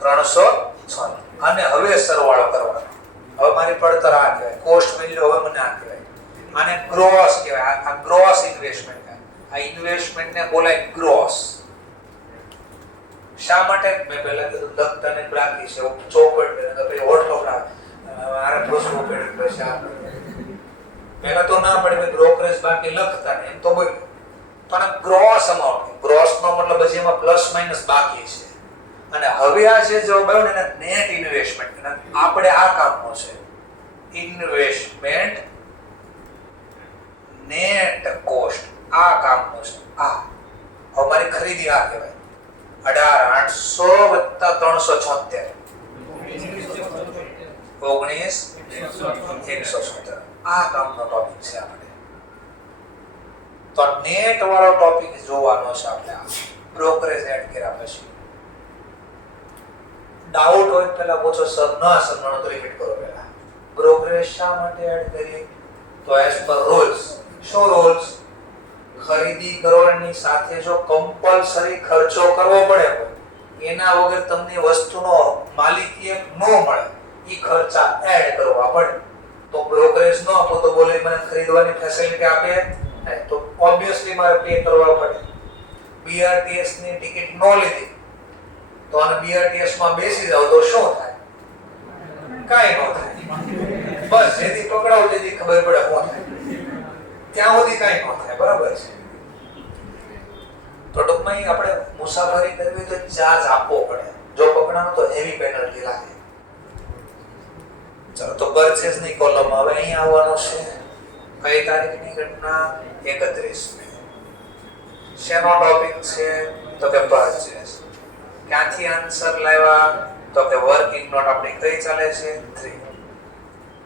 306. અને હવે સરવાળો કરવાનો. હવે મારી પડતર આ કહેવાય, કોસ્ટ વેલ્યુ હવે મને આ કહેવાય, આને ગ્રોસ કહેવાય. આ ગ્રોસ ઇન્વેસ્ટમેન્ટ, આ ઇન્વેસ્ટમેન્ટ ને બોલાય ગ્રોસ. શા માટે? મેં પહેલા કીધું લખતા ને બાકી છે, ચોપડ કે ભાઈ ઓઠો આરે પૂછવું પડ્યું પછી આ પહેલા તો ના પડે બ્રોકરેજ બાકી લખતા ને એમ તો બોલ. પણ ગ્રોસ અમાઉન્ટ, ગ્રોસ નો મતલબ હજી એમાં પ્લસ માઈનસ બાકી છે. અને હવે આ જે જવાબ આવ્યો ને નેટ ઇન્વેસ્ટમેન્ટ, આપણે આ કામનો છે. ઇન્વેસ્ટમેન્ટ નેટ કોસ્ટ આ કામનો છે. આ હવે મારી ખરીદી આ કહેવાય 18,800 + 376 19,170. આ કામનો ટોપિક છે આપણે. તો નેટ વાળો ટોપિક જોવાનો છે આપણે. આ બ્રોકરેજ એડ કર્યા પછી ડાઉટ હોય પહેલા પૂછો સર, ના સર મને તો રિપીટ કરો પહેલા. બ્રોકરેજ શા માટે એડ કરી? તો એઝ પર રૂલ્સ. શું રૂલ્સ? ખરીદી કરવાની સાથે જો કમ્પલસરી ખર્ચો કરવો પડે હોય, એના વગર તમને વસ્તુનો માલિકી ન મળે, ઈ ખર્ચા એડ કરવા પડે. તો બ્રોકરેજ ન આપો તો બોલે મને ખરીદવાની ફેસિલિટી આપે નહીં, તો ઓબ્વિયસલી મારે પે કરવા પડે. BRTS ની ટિકિટ ન લીધી તો અને BRTS માં બેસી જાવ તો શું થાય? કાઈ ન થાય. બસ જેથી પકડાવ જેથી ખબર પડે શું થાય, ત્યાં સુધી કાઈ ન થાય. બરાબર છે. તો ટૂંકમાં આપણે મુસાફરી કરવી તો ચાર્જ આપવો પડે. જો પકડાણો તો હેવી પેનલ્ટી લાગે. ચલો તો પરચેસ ની કોલમ હવે અહીં આવવાનો છે. કઈ તારીખની ઘટના? 31 મે. શેનો ટોપિક છે? તો કે પરચેસ. ક્યાંથી આન્સર લાવ્યા? તો કે વર્કિંગ નોટ આપણી કઈ ચાલે છે? 3.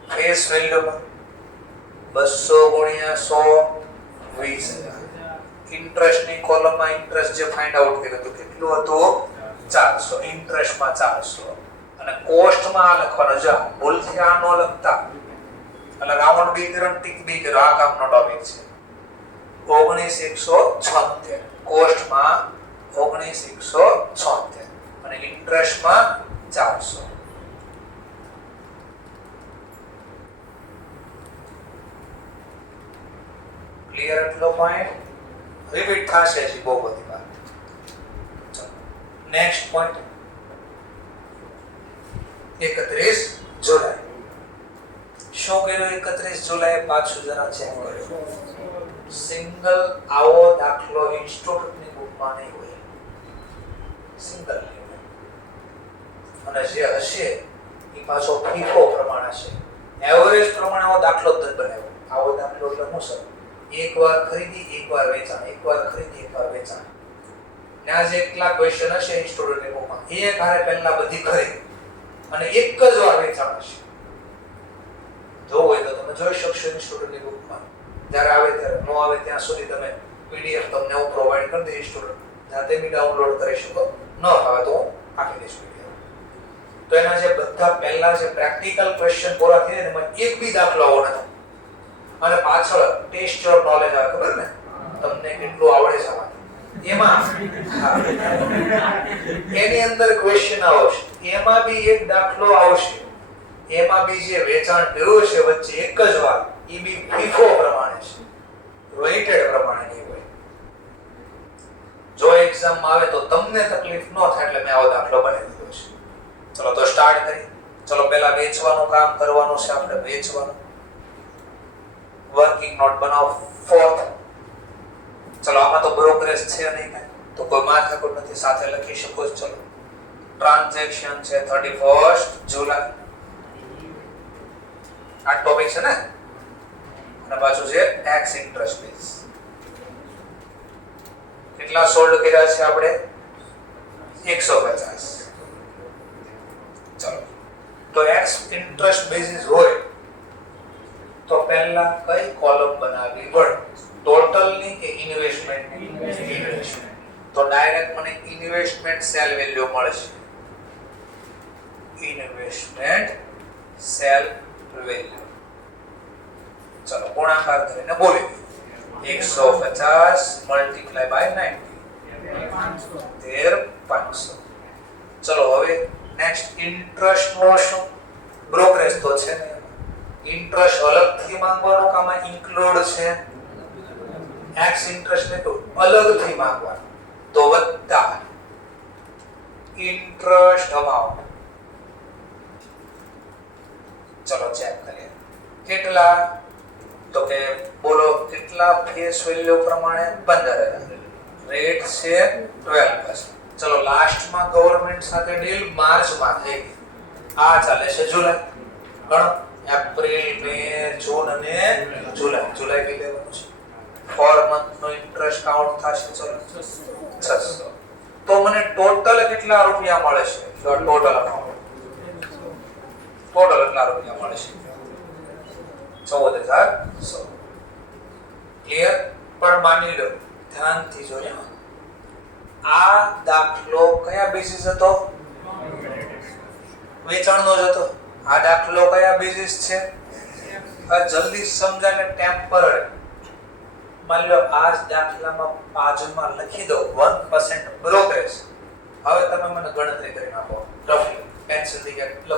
ફેસ વેલ્યુમાં 200 × 100 20,000. ઇન્ટરેસ્ટ ની કોલમમાં ઇન્ટરેસ્ટ જે ફાઇન્ડ આઉટ કર્યું હતું કેટલું હતું? 400. ઇન્ટરેસ્ટમાં 400 અને કોસ્ટમાં લખવાનો. જો ભૂલથી આ ન લખતા એટલે રાઉન્ડ બી કરો ટીક બી કરો. આ કામનો ટોપિક છે. 19,176 કોસ્ટમાં 19,176 અને ઇન્ટરેસ્ટમાં 400. ક્લિયર એટલો પોઈન્ટ? રિપીટ થશે છે બહુ બધી વાર. ચલો નેક્સ્ટ પોઈન્ટ 31 જુલાઈ. શું કર્યું 31 જુલાઈ? પાછું જરા ચેક કર્યું. સિંગલ આવો દાખલો ઇન્સ્ટિટ્યૂટની બુકમાં નહીં હોય. સિંગલ નહીં હોય. અને જે હશે એ પાછો ફીફો પ્રમાણે છે. એવરેજ પ્રમાણે આવો દાખલો જ બનાવ્યો. આવો દાખલો એટલે શું સર? એકવાર ખરીદી એકવાર વેચાણ, એકવાર ખરીદી એકવાર વેચાણ. ત્યાં જે એકલા ક્વેશ્ચન હશે ઇન્સ્ટિટ્યૂટની બુકમાં એક હારે પહેલા બધી ખરીદી અને એક જ વાર વેચાણ હશે. જો હોય તો તમે જોઈ શકશો ઇન્સ્ટિટ્યૂટની બુકમાં. જ્યારે આવે ત્યારે ન આવે ત્યાં સુધી તમે PDF તમને હું પ્રોવાઈડ કરી દઈશ. સ્ટુડન્ટ જાતે બી ડાઉનલોડ કરી શકો. ન આવે તો આપી દઈશ PDF. તો એના જે બધા પહેલા જે પ્રેક્ટિકલ ક્વેશ્ચન પૂરા થયા એમાં એક બી દાખલો આવો નથી. અને પાછળ ટેસ્ટ યોર નોલેજ આવે. ખબર ને તમને કેટલું આવડે છે આમાં? એમાં એની અંદર ક્વેશ્ચન આવશે. એમાં બી એક દાખલો આવશે. એમાં બી જે વેચાણ કર્યું છે વચ્ચે એક જ વાર એ બી ફીફો પ્રમાણે છે, વેઇટેડ પ્રમાણે નહીં હોય. જો એક્ઝામ આવે તો તમને તકલીફ ન થાય એટલે મેં આવો દાખલો બનાવી દીધો છે. ચલો તો સ્ટાર્ટ કરી. ચલો પહેલા વેચવાનું કામ કરવાનું છે આપણે. વેચવાનું વર્કિંગ નોટ બનાવો 4th. ચલો આમાં તો બ્રોકરેજ છે નહીં તો કોઈ માથાકૂટ નથી, સાથે લખી શકો છો. ચલો ટ્રાન્ઝેક્શન છે 31 જુલાઈ. આ ટોપિક છે ને. અને પાછું છે ટેક્સ ઇન્ટરેસ્ટ બેઝ. કેટલા સોલ્ડ કર્યા છે આપણે? 150. ચલો તો એક્સ ઇન્ટરેસ્ટ બેઝિસ હોય તો પહેલા કઈ કોલમ બનાવવી પડે? ટોટલ ની કે ઇન્વેસ્ટમેન્ટ ની? ઇન્વેસ્ટમેન્ટ. તો ડાયરેક્ટ મને ઇન્વેસ્ટમેન્ટ સેલ વેલ્યુ મળશે. Investment cell value. ચલો ગુણાકાર કરીને બોલી દઈએ. 150 મલ્ટીપ્લાય બાય 90 13,500. ચલો હવે નેક્સ્ટ ઇન્ટરેસ્ટ નો શું? બ્રોકરેજ તો છે ને. ઇન્ટરેસ્ટ અલગથી માંગવાનો કે આમાં ઇન્ક્લુડ છે? એક્સ ઇન્ટરેસ્ટ ને તો અલગથી માંગવાનો. તો વત્તા ઇન્ટરેસ્ટ અમાઉન્ટ. ચલો ચેક કરીએ કેટલા. તો કે બોલો કેટલા? ફેસ વેલ્યુ પ્રમાણે 15,000. રેટ છે 12%. ચલો લાસ્ટમાં ગવર્નમેન્ટ સાથે ડીલ માર્ચમાં થઈ ગઈ. આ ચાલે છે જુલાઈ. ગણો એપ્રિલ, મે, જૂન અને જુલાઈ. જુલાઈ બી લેવાનું છે. 4 મંથ નો ઇન્ટરેસ્ટ કાઉન્ટ થશે. ચલો 600. તો મને ટોટલ કેટલા રૂપિયા મળે છે? ટોટલ અમાઉન્ટ ટોટલ કેટલા રૂપિયા મળે છે? 14,100. ક્લિયર? પણ માની લો ધ્યાનથી જોજો. આ દાખલો કયા બેસિસ હતો? વેચાણનો જ હતો. આ દાખલો કયા બેસિસ છે? આ જલ્દી સમજાય ને ટેમ્પરરી. માની લો આ જ દાખલામાં બાજુમાં લખી દો 1% બ્રોકરેજ. હવે તમે મને ગણતરી કરી નાખો રફલી પેન્સિલ થી લખો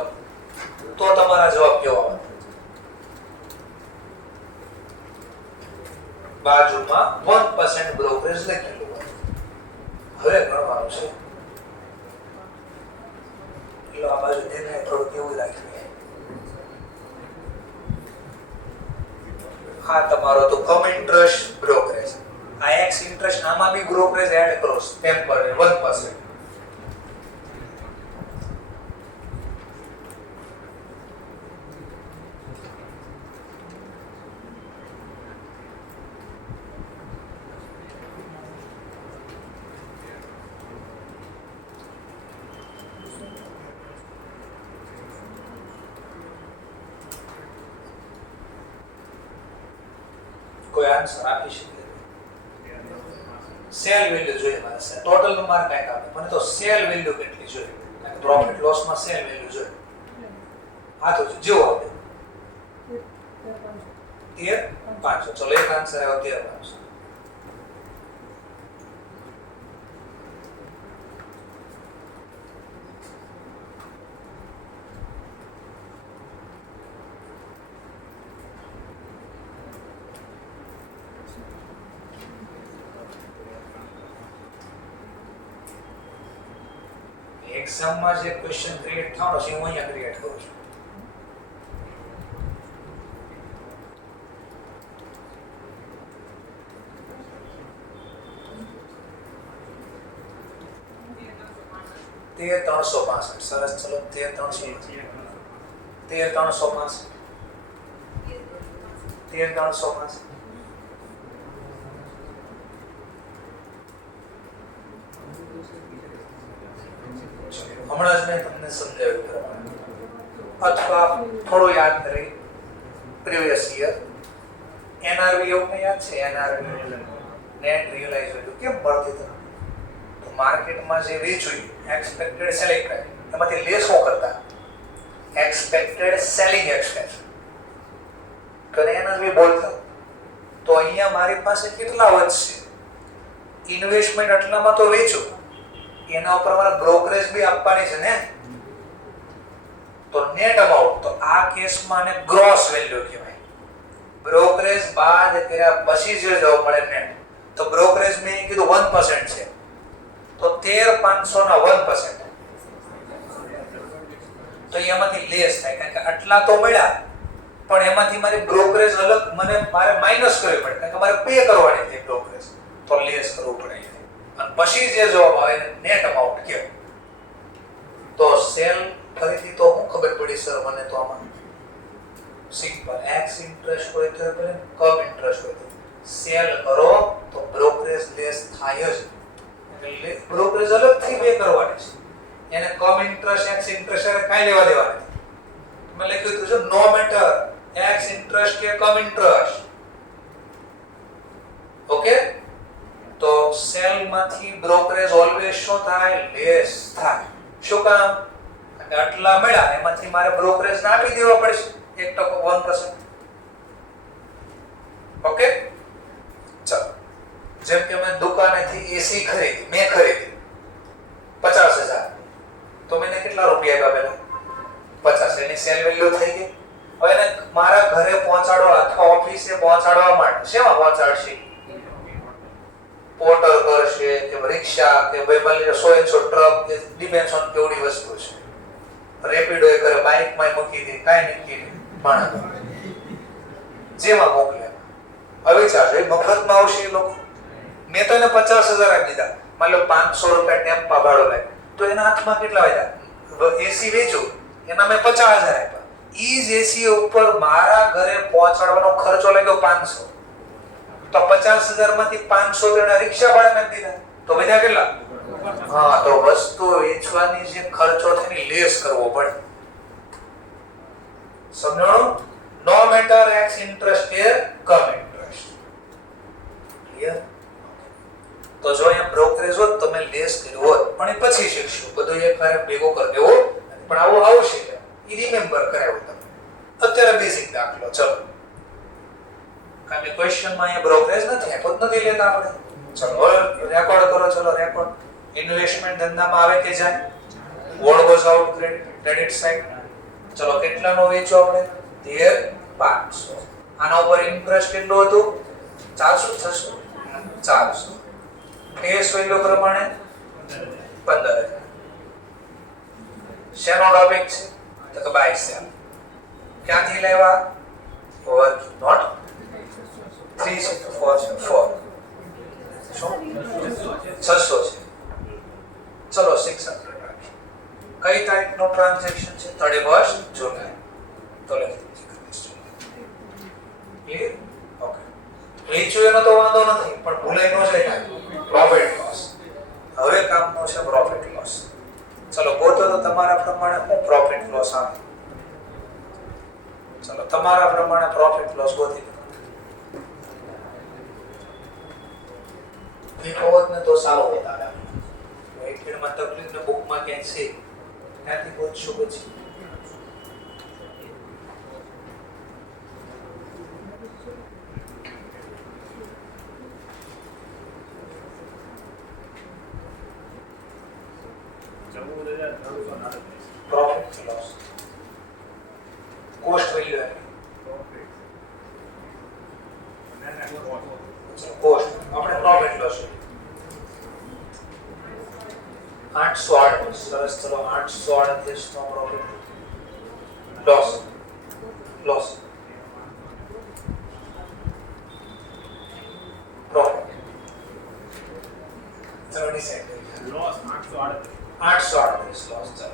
તો તમારા જવાબ કેવો આવે? બાજુમાં 1% બ્રોકરેજ લખેલું હોય. હવે ગણવાનું છે. એટલે આ બાજુ દેખાય થોડું કેવું લાગ્યું. આ તમારો તો કમ ઇન્ટરેસ્ટ બ્રોકરેજ. આ એક્સ ઇન્ટરેસ્ટ આમાં બી બ્રોકરેજ એડ કરો ટેમ્પરરી 1%. કોઈ આન્સર આપી શકે? સેલ વેલ્યુ જોઈએ મારે. ટોટલ નું માર્ક કાંઈક આપે, મને તો સેલ વેલ્યુ કેટલી જોઈએ, કારણ કે પ્રોફિટ લોસ માં સેલ વેલ્યુ જોઈએ. આ તો જો આપે 13,500. ચલો એક આન્સર આવ્યો 13,500. એક્ઝામમાં જે ક્વેશ્ચન ક્રિએટ થવાનો છે હું અહીંયા ક્રિએટ કરું છું. તેર 365. સરસ. ચલો 13,365. 13,365. 13,365. હમણાં જ મેં તમને સમજાવ્યું પ્રમાણે, અથવા થોડું યાદ કરી પ્રીવિયસ યર એનઆરવી એવું કઈ યાદ છે? એનઆરવી નેટ રિયલાઇઝ વેલ્યુ કેમ મળતી હતી? તો માર્કેટમાં જે વેચ્યું એક્સપેક્ટેડ સેલિંગ પ્રાઇસ એમાંથી લેસ શું કરતા? Expected selling expense. તો એનઆરવી બોલતા. તો અહીંયા મારી પાસે કેટલા વધશે? ઇન્વેસ્ટમેન્ટ આટલામાં તો વેચ્યું, એના ઉપર મારે બ્રોકરેજ બી આપવાની છે ને, તો નેટ અમાઉન્ટ. તો આ કેસમાં આને ગ્રોસ વેલ્યુ કહેવાય. બ્રોકરેજ બાદ કર્યા પછી જે જવાબ મળે નેટ. તો બ્રોકરેજ મેં કીધું 1% છે, તો 13,500 ના 1%. તો એમાંથી લેસ થાય, કારણ કે આટલા તો મળ્યા પણ એમાંથી મારી બ્રોકરેજ અલગ મારે માઇનસ કરવી પડે, કારણ કે મારે પે કરવાની છે બ્રોકરેજ, તો લેસ કરવું પડે. અને પછી જે જવાબ આવે નેટ અમાઉન્ટ કહેવાય. તો સેલ ફરીથી તો શું ખબર પડી સર મને? તો આમાં સિમ્પલ એક્સ ઇન્ટરેસ્ટ હોય તો કમ ઇન્ટરેસ્ટ હોય તો સેલ કરો તો બ્રોકરેજ લેસ થાય જ. એટલે બ્રોકરેજ અલગથી પે કરવાની છે. એને કમ ઇન્ટરેસ્ટ એક્સ ઇન્ટરેસ્ટ સાથે કાંઈ લેવા દેવા નથી. મેં લખ્યું હતું નો મેટર એક્સ ઇન્ટરેસ્ટ કે કમ ઇન્ટરેસ્ટ. ઓકે. તો સેલ માંથી બ્રોકરેજ ઓલવેઝ શું થાય? લેસ થાય. શું કામ? કારણ કે આટલા મળ્યા એમાંથી મારે બ્રોકરેજ ના આપી દેવા પડશે 1%. ઓકે. ચલો, જેમ કે મેં દુકાનેથી એસી ખરીદી, મેં ખરીદી 50,000, તો મેં કેટલા રૂપિયા આપ્યા? 50. એની સેલ વેલ્યુ થઈ ગઈ. હવે એને મારા ઘરે પહોંચાડવા અથવા ઓફિસે પહોંચાડવા માટે શેમાં પહોંચાડશે? પોર્ટર કરશે કે રિક્ષા કે ભાઈ માની લો 100 ટ્રક, કે ડિપેન્ડ્સ ઓન કેવડી વસ્તુ છે. રેપિડો એ કરે, બાઇકમાં મૂકી દે, કાંઈ મૂકી દે માણસ જેમાં મોકલે. હવે ચાલો મફતમાં આવશે એ લોકો. મેં તો એને 50,000 આપી દીધા, માની લો 500 રૂપિયા ટેમ્પા ભાડો લાગે, તો એના હાથમાં કેટલા વધ્યા? એસી વેચું એના મેં 50,000 આપ્યા. ઈ જ એસી ઉપર મારા ઘરે પહોંચાડવાનો ખર્ચો લાગ્યો 500. તો 50,000 માંથી 500 તેના રિક્ષા ભાડા નાખી દીધા, તો બધા કેટલા? હા, તો વસ્તુ વેચવાની જે ખર્ચો છે ને લેસ કરવો પડે. સમજણો? નો મેટર એક્સ ઇન્ટરેસ્ટ કે કમ ઇન્ટરેસ્ટ. ક્લિયર? તો જો અહીંયા બ્રોકરેજ હોત તો મેં લેસ કર્યું હોત, પણ એ પછી શીખશું. બધું એક વાર ભેગો કરી દેવો, પણ આવું આવશે એ રિમેમ્બર કરાવો તમે. અત્યારે બેઝિક દાખલો. ચલો, કારણ કે ક્વેશ્ચનમાં અહીંયા બ્રોકરેજ નથી આપ્યો, નથી લેતા આપણે. ચલો રેકોર્ડ કરો. ચલો રેકોર્ડ. ઇન્વેસ્ટમેન્ટ ધંધામાં આવે કે જાય? What goes out credit side. ચલો કેટલાનો વેચો આપણે? 13,500. આના ઉપર ઇન્ટરેસ્ટ કેટલું હતું? 400 600 400 ફેસ વેલ્યુ પ્રમાણે 15000 શેનો ટોપિક છે તો કે બાય સેલ ક્યાંથી લેવા વર્કિંગ નોટ 3 છે 4 છે 4 શું 600 છે ચલો 600 રાખી કઈ તારીખનો ટ્રાન્ઝેક્શન છે 31 જુલાઈ તો લખી દીધી ક્લિયર ઓકે વેચ્યું એનો તો વાંધો નથી પણ ભૂલાઈ ન જાય પ્રોફિટ લોસ હવે કામનો છે પ્રોફિટ લોસ ચલો ગોતો તો તમારા પ્રમાણે હું પ્રોફિટ લોસ આવે ચલો તમારા પ્રમાણે પ્રોફિટ લોસ ગોતી એક હોત ને તો સારો બતાવે વેઇટેડમાં તકલીફ ને બુકમાં ક્યાંય છે ત્યાંથી ગોતશું પછી profit loss cost value है cost આપણે profit loss 838 સરસ ચલો 838 નો profit loss profit 30 second loss 838 loss ચલો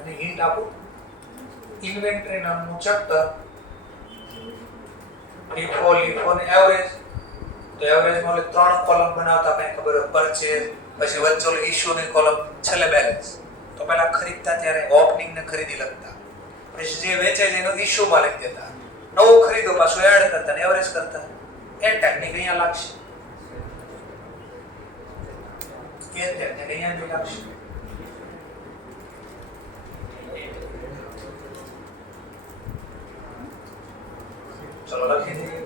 અને હિન્ટ આપો ઇન્વેન્ટરી નામનું ચેપ્ટર FIFO LIFO ને એવરેજ તો એવરેજ માં એટલે ત્રણ કોલમ બનાવતા કઈ ખબર હોય પરચેઝ પછી વચ્ચે ઓલી ઇશ્યુ ની કોલમ છેલ્લે બેલેન્સ તો પહેલા ખરીદતા ત્યારે ઓપનિંગ ને ખરીદી લખતા પછી જે વેચે છે એનો ઇશ્યુ માં લખી દેતા નવું ખરીદો પાછું એડ કરતા ને એવરેજ કરતા એ ટેકનિક અહીંયા લાગશે એ ટેકનિક અહીંયા બી લાગશે ચલો લખી દઈએ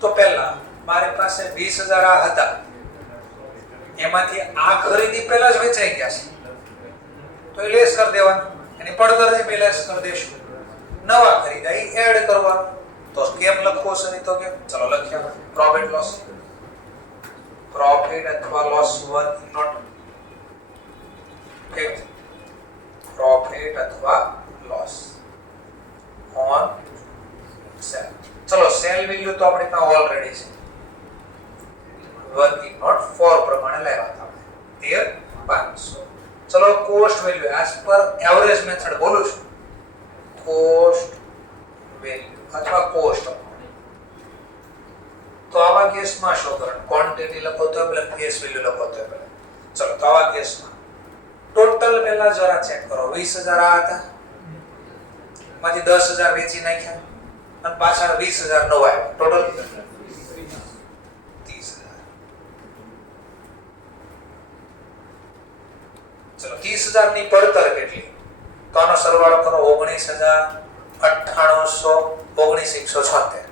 તો પહેલા મારી પાસે 20000 આ હતા એમાંથી આ ખરીદી પહેલા જ વેચાઈ ગયા છે તો એ લેસ કરી દેવાનું એની પડતર છે પહેલા લેસ કરી દેશું નવા ખરીદા એ એડ કરવા તો કેમ લખવો છે નહીં તો કેમ ચલો લખીએ પ્રોફિટ અથવા લોસ વર્કિંગ નોટ કેમ પ્રોફિટ અથવા લોસ ઓન સેલ ચલો સેલ વેલ્યુ તો આપણી પાસે ઓલરેડી છે વર્કિંગ નોટ 4 પ્રમાણે લેવા હતા 13500 ચલો cost value as per average method બોલું છું કોસ્ટ વેલ્યુ અથવા કોસ્ટ તો આવા કેસમાં શું કરવાનું ક્વોન્ટિટી લખો તો એટલે ફેસ વેલ્યુ લખો તો એટલે ચલો તો આવા કેસમાં ટોટલ પહેલા જરા ચેક કરો 20000 આ હતા માંથી 10000 વેચી નાખ્યા અને પાછળ 20000 નવા આવ્યા ટોટલ 30000 ચલો 30000 ની પડતર કેટલી તો આનો સરવાળો કરો 19000 19176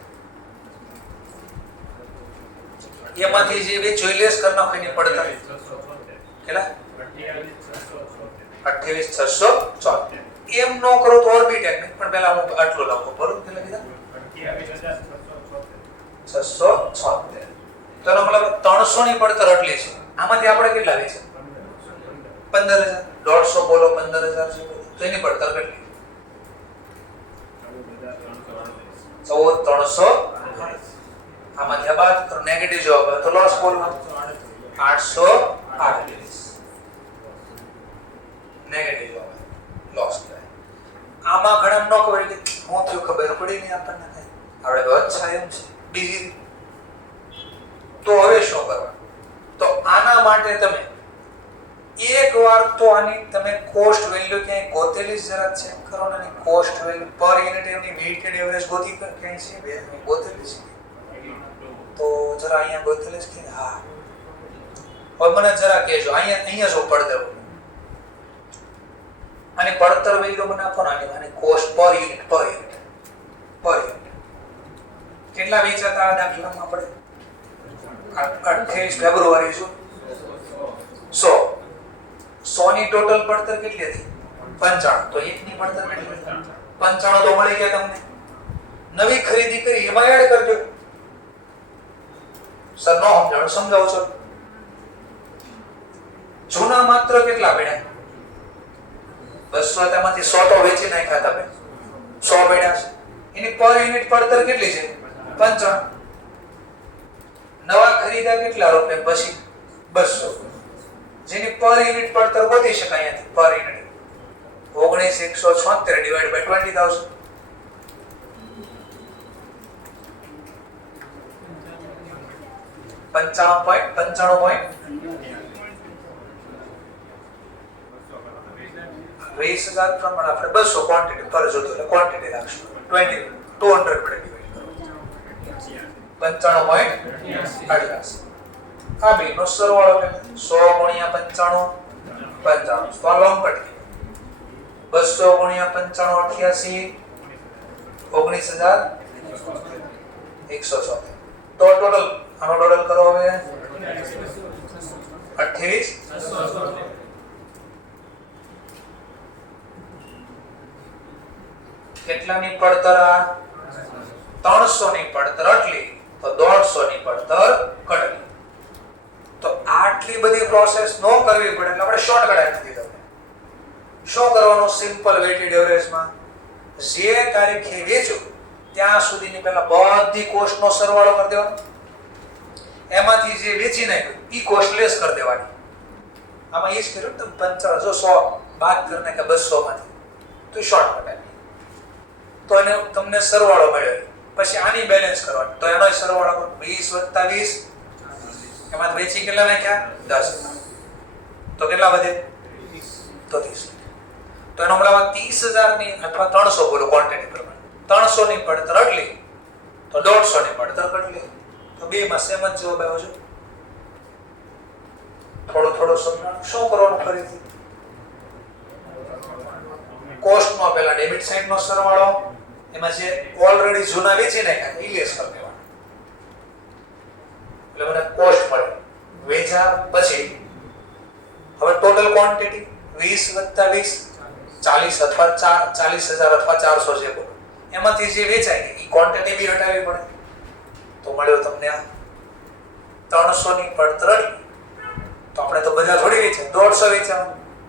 એમાંથી જે બે ચોઈલેસ કરના કોઈની પડતર કેટલા 28674 એમ નો કરો તો ઓર બી ટેકનિક પણ પહેલા હું આટલું લખું બરોબર કેટલા કીધા 28676 તો એનો મતલબ 300 ની પડતર આટલી છે આમાંથી આપણે કેટલા લે છે 15000 150 બોલો 15000 છે તો એની પડતર કેટલી 14300 આમાંથી આ બાદ કરો નેગેટિવ જવાબ આવે તો લોસ બોલવાનો 838 નેગેટિવ જવાબ લોસ કહેવાય આમાં ઘણા ન ખબર કે હું થયું ખબર પડી નહીં આપણને કઈ આપણે અચ્છા એમ છે બીજી તો હવે શું કરવાનું તો આના માટે તમે એકવાર તો આની તમે કોસ્ટ વેલ્યુ ક્યાંય ગોતેલી જરા ચેક કરો ને, કોસ્ટ વેલ્યુ પર યુનિટ એની વેઇટેડ એવરેજ ગોતી ક્યાંય છે બે ગોતેલી છે તો જરા અહીંયા ગોતેલી છે કે હા હવે મને જરા કહેજો અહીંયા જો પડતર અને પડતર વેલ્યુ મને આપો ને આની કોસ્ટ પર યુનિટ કેટલા વેચાતા આ દાખલામાં આપણે 28 ફેબ્રુઆરી જો 100 ની ટોટલ પડતર કેટલી હતી 95 તો એકની પડતર કેટલી 95 તો મળી ગયા તમને નવી ખરીદી કરી એમાં એડ કરજો સર નો સમજાણું સમજાવો છો જૂના માત્ર કેટલા પડ્યા 200 તેમાંથી 100 તો વેચી નાખ્યા તમે 100 પડ્યા છે એની પર યુનિટ પડતર કેટલી છે 95 નવા ખરીદા કેટલા રૂપિયા પછી 200 જેની પર યુનિટ પડતર ગોતી શકાય અહીંયાથી પર યુનિટ 19176 ડિવાઇડ બાય 20000 20,000 પ્રમાણે આપણે 200 ક્વોન્ટિટી પર જોતો એટલે ક્વોન્ટિટી રાખશું 200 વડે ડિવાઇડ કરો 95.8 આ બેનો સરવાળો કે 100 ગુણ્યા 95 તો લોંગ કટ 200 ગુણ્યા 95 88 19170 તો ટોટલ આનો ટોટલ કરો હવે 28 કેટલાની પડતર 300 ની પડતર આટલી તો 150 ની પડતર કટલી તો આટલી બધી પ્રોસેસ નો કરવી પડે એટલે આપણે શોર્ટકટ આપી દીધો શું કરવાનું સિમ્પલ વેટેડ એવરેજમાં જે તારીખે વેચો ત્યાં સુધીની પહેલા બધી કોસ્ટનો સરવાળો કરી દેવાનો એમાંથી જે વેચી નાખ્યું ઈ કોસ્ટ લેસ કરી દેવાની આમાં એ જ કર્યું તમે 55 જો 100 બાદ કરીને કે 200 માંથી તો શોર્ટકટ આપી તો એને તમને સરવાળો મળ્યો પછી આની બેલેન્સ કરવાની તો એનો સરવાળો કરો 20 + 20 એમાં વેચી કેટલા નાખ્યા 10 તો કેટલા વધે તો 30 તો એનો મતલબ 30000 ની અથવા 300 બોલો ક્વોન્ટિટી પ્રમાણે 300 ની પડતર આટલી તો 150 ની પડતર કેટલી તો બે માં સેમ જ જવાબ આવ્યો છે થોડો સમજાવ શું કરવાનું ફરીથી કોસ્ટ નો પહેલા ડેબિટ સાઈડ નો સરવાળો એમાં જે ઓલરેડી જૂના વેચી નાખ્યા એ લેસ કરી દેવાનો એટલે મને કોસ્ટ મળે વેચા પછી હવે ટોટલ ક્વોન્ટિટી 20 + 20 40 અથવા 40000 અથવા 400 છે બોલો એમાંથી જે વેચાય એ ક્વોન્ટિટી બી હટાવવી પડે તો મળ્યો તમને આ 300 ની પડતર તો આપણે તો બધા થોડી વેચે 150 વેચાવ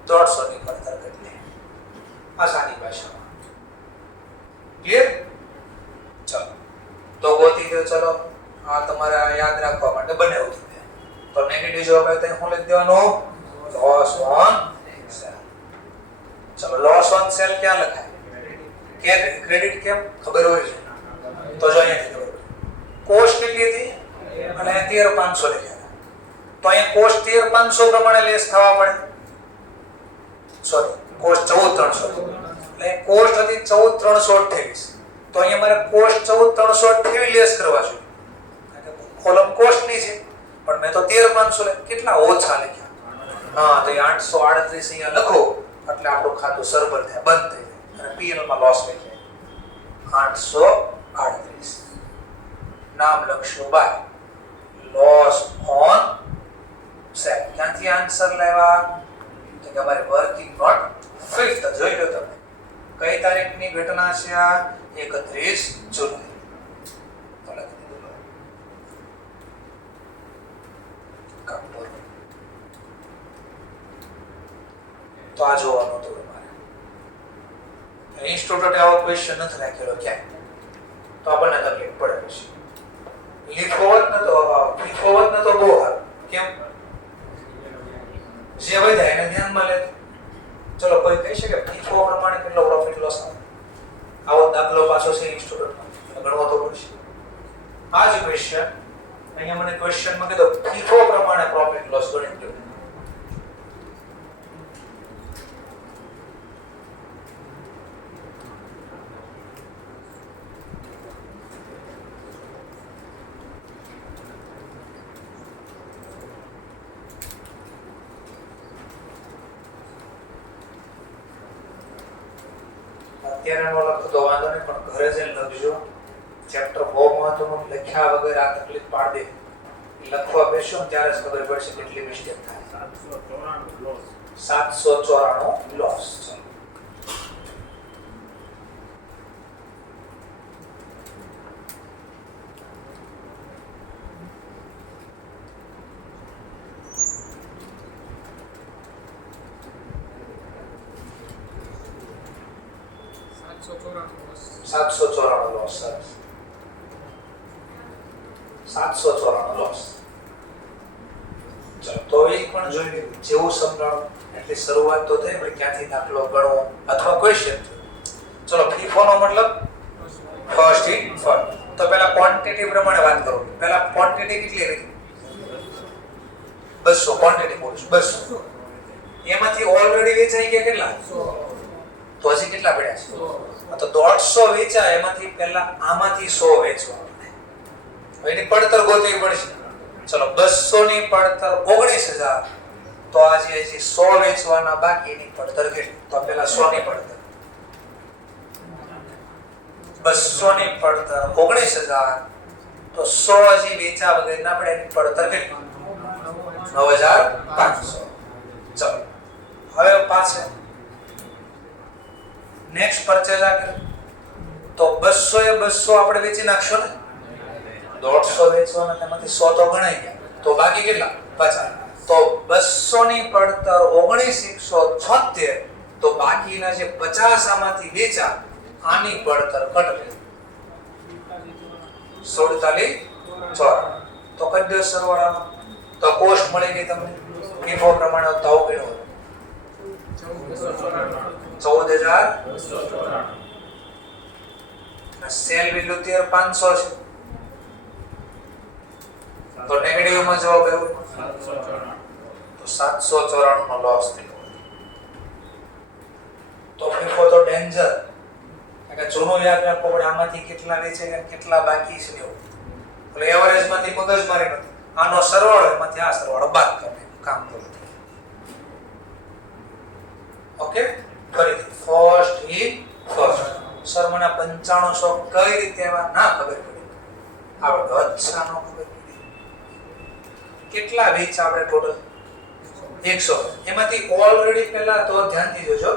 150 ની પડતર કેટલી આસાની ભાષામાં ક્લિયર ચલો તો ગોતી દો ચલો આ તમારે યાદ રાખવા માટે બનાવ્યું છે તો નેગેટિવ જવાબ આવે તો શું લખી દેવાનો લોસ ઓન સેલ ચલો લોસ ઓન સેલ ક્યાં લખાય કે ક્રેડિટ કેમ ખબર હોય છે તો જો અહીંયા ખબર કોસ્ટ કેટલી હતી અને 13500 લખ્યા તો અહીંયા કોસ્ટ 13500 પ્રમાણે લેસ થવા પડે સોરી કોસ્ટ 14300 એટલે કોસ્ટ હતી 14328 તો અહીંયા મારે કોસ્ટ 14328 લેસ કરવા છે કોલમ કોસ્ટ ની છે પણ મેં તો 13500 કેટલા ઓછા લખ્યા હા તો 838 અહીંયા લખો એટલે આપણું ખાતું સરભર થાય બંધ થઈ જાય અને પીએલ માં લોસ લખાય 838 નામ લખશું બાય લોસ ઓન સેલ ક્યાંથી આન્સર લેવા તો કે અમારે વર્કિંગ નોટ 5th જોઈ લો તમે કઈ તારીખની ઘટના છે આ 31 જુલાઈ તો લખી દીધું કંટ્રોલ તો આ જોવાનું તો તમારે ઇન્સ્ટિટ્યુટે આવો ક્વેશ્ચન નથી રાખેલો ક્યાંય તો આપણને તકલીફ પડે પછી લીફોવત ન તો બહુ હારું કેમ જે હોય એને ધ્યાનમાં લે ચલો કોઈ કહી શકે ફીફો પ્રમાણે કેટલો પ્રોફિટ લોસ આવે આવો દાખલો પાછો છે ઇન્સ્ટિટ્યુટમાં ગણવો તો પડશે આ જ ક્વેશ્ચન અહીંયા મને ક્વેશ્ચનમાં કીધો ફીફો પ્રમાણે પ્રોફિટ લોસ ગણી દો અત્યારે નો લખો તો વાંધો નહીં, પણ ઘરે જઈને લખજો. ચેપ્ટર બહુ મહત્વનું, લખ્યા વગર આ તકલીફ પાડી દે. લખવા બેસો ને ત્યારે જ ખબર પડશે કેટલી મિસ્ટેક થાય. 794 લોસ. સાતસો ચોરાણું લોસ. સરસ. 794 લોસ. ચલો તો એ પણ જોઈ લીધું. જેવું સમજાણું એટલે શરૂઆત તો થઈ, ભાઈ ક્યાંથી દાખલો ગણવો અથવા ક્વેશ્ચન. ચલો FIFO નો મતલબ ફર્સ્ટ ઇન ફર્સ્ટ. તો પહેલા ક્વોન્ટિટી પ્રમાણે વાત કરો. પહેલા ક્વોન્ટિટી કેટલી હતી? 200. ક્વોન્ટિટી બોલું છું 200. એમાંથી ઓલરેડી વેચાઈ ગયા કેટલા? 100. તો હજી કેટલા પડ્યા છે? તો 150 વેચા, એમાંથી પહેલા આમાંથી 100 વેચવા. એની પડતર ગોતવી પડશે. ચલો 200 ની પડતર 19000. તો આજે હજી 100 વેચવાના બાકી, એની પડતર કેટલી? તો પહેલા 100 ની પડતર. 200 ની પડતર 19000. તો 100 હજી વેચા વગર ના પડે, એની પડતર કેટલી? 9500. ચલો હવે પાછળ નેક્સ્ટ પરચેઝ આગળ. તો 200 એ 200 આપણે વેચી નાખશો ને. 150 વેચવાના, તેમાંથી 100 તો ગણાઈ ગયા. તો બાકી કેટલા? 50. તો 200 ની પડતર 19176. તો બાકીના જે 50 આમાંથી વેચા, આની પડતર કટ. 4794. તો કરી દો સરવાળાનો. તો કોસ્ટ મળી ગઈ તમને. FIFO પ્રમાણે તાવ ગણ્યો 14294. સેલ વેલ્યુ 13500 છે. તો નેગેટિવ માં જવાબ આવ્યો 794 નો લોસ થયો. તો FIFO તો ડેન્જર. કે જૂનું યાદ રાખો પડે, આમાંથી કેટલા વેચે અને કેટલા બાકી છે એવું. એટલે એવરેજ માંથી મગજમારી નથી. આનો સરવાળો, એમાંથી આ સરવાળો બાદ કરવાનો કામ કરો. ઓકે, ફરીથી ફર્સ્ટ ઇન ફર્સ્ટ. સર મને 9500 કઈ રીતે આવ્યા? ના ખબર પડી. આપણે અચ્છા નો ખબર પડી. કેટલા વેચા આપણે ટોટલ? 100. એમાંથી ઓલરેડી પહેલા તો ધ્યાનથી જોજો,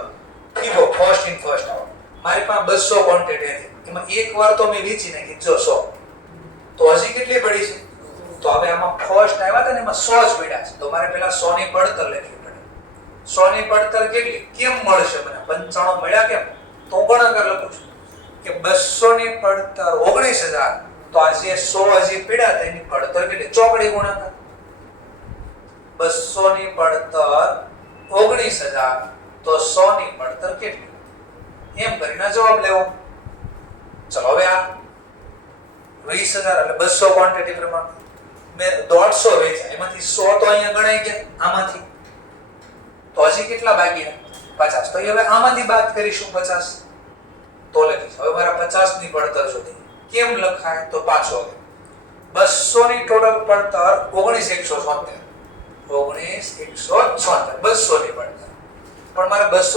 FIFO ફર્સ્ટ ઇન ફર્સ્ટ આવે. મારી પાસે 200 ક્વોન્ટિટી હતી, એમાં એકવાર તો મેં વેચી નાખી. જો 100. તો હજી કેટલી પડી છે? તો હવે આમાં ફર્સ્ટ આવ્યા હતા ને, એમાં 100 જ પડ્યા છે. તો મારે પહેલા 100 ની પડતર લખવી પડે. 100 ની પડતર કેટલી? કેમ મળશે મને? 95 મળ્યા કેમ? તો ગુણાકાર લખું છું કે 200 ની પડતર 19000. તો આ જે 100 હજી પડ્યા હતા, એની પડતર કેટલી? ચોકડી ગુણાકાર. 200 ની પડતર 19000. તો 100 ની પડતર કેટલી? એમ કરીને જવાબ લેવો. ચલો હવે આ 20000 એટલે 200 ક્વોન્ટિટી પ્રમાણે મેં 150 વેચ્યા, એમાંથી 100 તો અહીંયા ગણાઈ ગયા આમાંથી. તો હજી કેટલા બાકી? 50. તો હવે આમાંથી બાદ કરીશું 50. તો લખીશ હવે મારા 50 ની પડતર શોધી. કેમ લખાય? તો પાછો 200 ની ટોટલ પડતર 19176. 19176 200 ની પડતર. પણ મારે 200